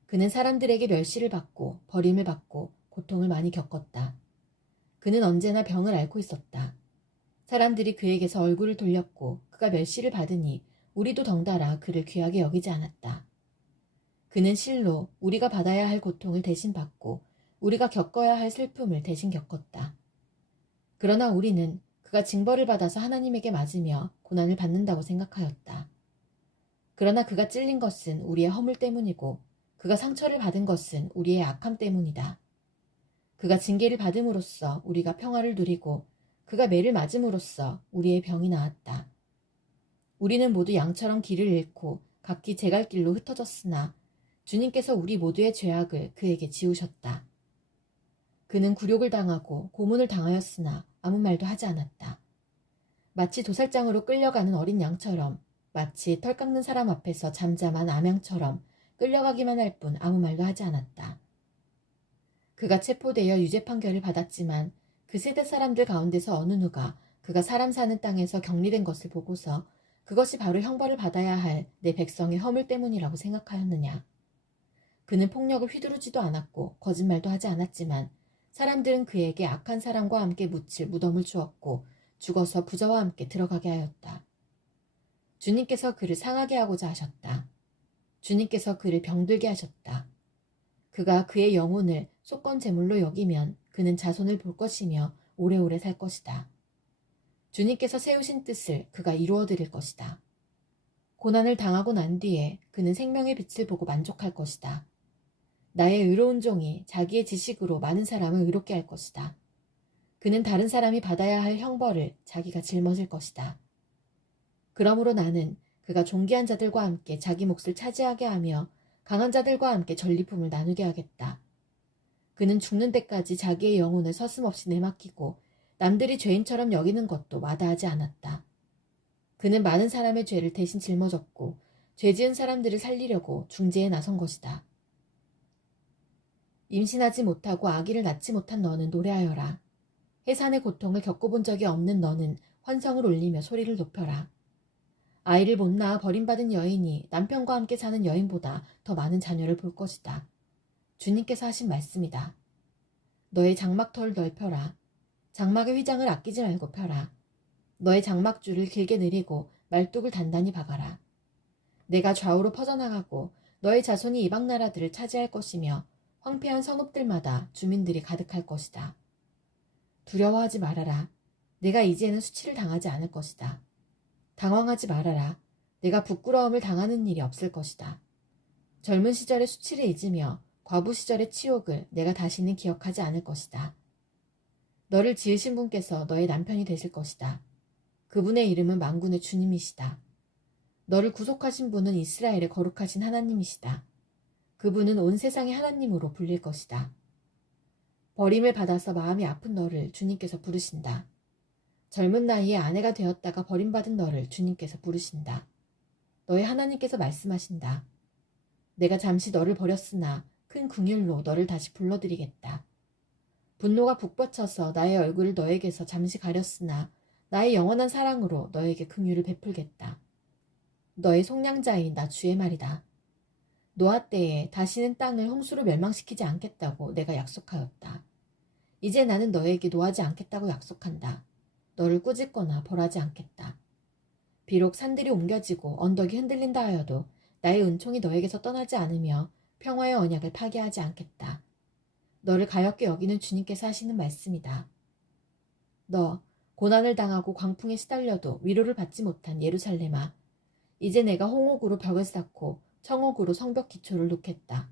그는 사람들에게 멸시를 받고 버림을 받고 고통을 많이 겪었다. 그는 언제나 병을 앓고 있었다. 사람들이 그에게서 얼굴을 돌렸고 그가 멸시를 받으니 우리도 덩달아 그를 귀하게 여기지 않았다. 그는 실로 우리가 받아야 할 고통을 대신 받고 우리가 겪어야 할 슬픔을 대신 겪었다. 그러나 우리는 그가 징벌을 받아서 하나님에게 맞으며 고난을 받는다고 생각하였다. 그러나 그가 찔린 것은 우리의 허물 때문이고 그가 상처를 받은 것은 우리의 악함 때문이다. 그가 징계를 받음으로써 우리가 평화를 누리고 그가 매를 맞음으로써 우리의 병이 나았다. 우리는 모두 양처럼 길을 잃고 각기 제갈 길로 흩어졌으나 주님께서 우리 모두의 죄악을 그에게 지우셨다. 그는 굴욕을 당하고 고문을 당하였으나 아무 말도 하지 않았다. 마치 도살장으로 끌려가는 어린 양처럼, 마치 털 깎는 사람 앞에서 잠잠한 암양처럼 끌려가기만 할 뿐 아무 말도 하지 않았다. 그가 체포되어 유죄 판결을 받았지만 그 세대 사람들 가운데서 어느 누가 그가 사람 사는 땅에서 격리된 것을 보고서 그것이 바로 형벌을 받아야 할 내 백성의 허물 때문이라고 생각하였느냐. 그는 폭력을 휘두르지도 않았고 거짓말도 하지 않았지만 사람들은 그에게 악한 사람과 함께 묻힐 무덤을 주었고 죽어서 부자와 함께 들어가게 하였다. 주님께서 그를 상하게 하고자 하셨다. 주님께서 그를 병들게 하셨다. 그가 그의 영혼을 속건 제물로 여기면 그는 자손을 볼 것이며 오래오래 살 것이다. 주님께서 세우신 뜻을 그가 이루어 드릴 것이다. 고난을 당하고 난 뒤에 그는 생명의 빛을 보고 만족할 것이다. 나의 의로운 종이 자기의 지식으로 많은 사람을 의롭게 할 것이다. 그는 다른 사람이 받아야 할 형벌을 자기가 짊어질 것이다. 그러므로 나는 그가 존귀한 자들과 함께 자기 몫을 차지하게 하며 강한 자들과 함께 전리품을 나누게 하겠다. 그는 죽는 때까지 자기의 영혼을 서슴없이 내맡기고 남들이 죄인처럼 여기는 것도 마다하지 않았다. 그는 많은 사람의 죄를 대신 짊어졌고 죄 지은 사람들을 살리려고 중재에 나선 것이다. 임신하지 못하고 아기를 낳지 못한 너는 노래하여라. 해산의 고통을 겪어본 적이 없는 너는 환성을 올리며 소리를 높여라. 아이를 못 낳아 버림받은 여인이 남편과 함께 사는 여인보다 더 많은 자녀를 볼 것이다. 주님께서 하신 말씀이다. 너의 장막터를 넓혀라. 장막의 휘장을 아끼지 말고 펴라. 너의 장막줄을 길게 늘이고 말뚝을 단단히 박아라. 내가 좌우로 퍼져나가고 너의 자손이 이방 나라들을 차지할 것이며 황폐한 성읍들마다 주민들이 가득할 것이다. 두려워하지 말아라. 내가 이제는 수치를 당하지 않을 것이다. 당황하지 말아라. 내가 부끄러움을 당하는 일이 없을 것이다. 젊은 시절의 수치를 잊으며 과부 시절의 치욕을 내가 다시는 기억하지 않을 것이다. 너를 지으신 분께서 너의 남편이 되실 것이다. 그분의 이름은 만군의 주님이시다. 너를 구속하신 분은 이스라엘의 거룩하신 하나님이시다. 그분은 온 세상의 하나님으로 불릴 것이다. 버림을 받아서 마음이 아픈 너를 주님께서 부르신다. 젊은 나이에 아내가 되었다가 버림받은 너를 주님께서 부르신다. 너의 하나님께서 말씀하신다. 내가 잠시 너를 버렸으나 큰 긍휼로 너를 다시 불러들이겠다. 분노가 북받쳐서 나의 얼굴을 너에게서 잠시 가렸으나 나의 영원한 사랑으로 너에게 긍휼을 베풀겠다. 너의 속량자인 나 주의 말이다. 노아 때에 다시는 땅을 홍수로 멸망시키지 않겠다고 내가 약속하였다. 이제 나는 너에게 노하지 않겠다고 약속한다. 너를 꾸짖거나 벌하지 않겠다. 비록 산들이 옮겨지고 언덕이 흔들린다 하여도 나의 은총이 너에게서 떠나지 않으며 평화의 언약을 파괴하지 않겠다. 너를 가엾게 여기는 주님께서 하시는 말씀이다. 너 고난을 당하고 광풍에 시달려도 위로를 받지 못한 예루살렘아, 이제 내가 홍옥으로 벽을 쌓고 청옥으로 성벽 기초를 놓겠다.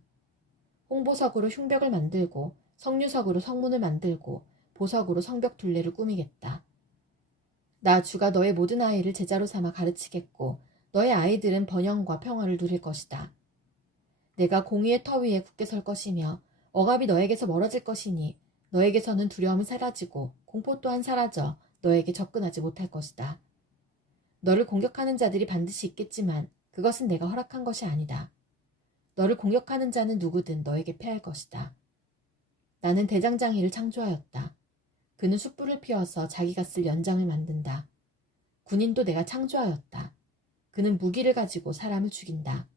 홍보석으로 흉벽을 만들고 석류석으로 성문을 만들고 보석으로 성벽 둘레를 꾸미겠다. 나 주가 너의 모든 아이를 제자로 삼아 가르치겠고 너의 아이들은 번영과 평화를 누릴 것이다. 내가 공의의 터 위에 굳게 설 것이며 억압이 너에게서 멀어질 것이니 너에게서는 두려움이 사라지고 공포 또한 사라져 너에게 접근하지 못할 것이다. 너를 공격하는 자들이 반드시 있겠지만 그것은 내가 허락한 것이 아니다. 너를 공격하는 자는 누구든 너에게 패할 것이다. 나는 대장장이를 창조하였다. 그는 숯불을 피워서 자기가 쓸 연장을 만든다. 군인도 내가 창조하였다. 그는 무기를 가지고 사람을 죽인다.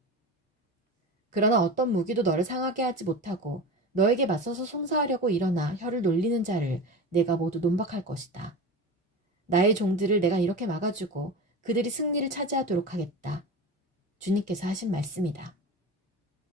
그러나 어떤 무기도 너를 상하게 하지 못하고 너에게 맞서서 송사하려고 일어나 혀를 놀리는 자를 내가 모두 논박할 것이다. 나의 종들을 내가 이렇게 막아주고 그들이 승리를 차지하도록 하겠다. 주님께서 하신 말씀이다.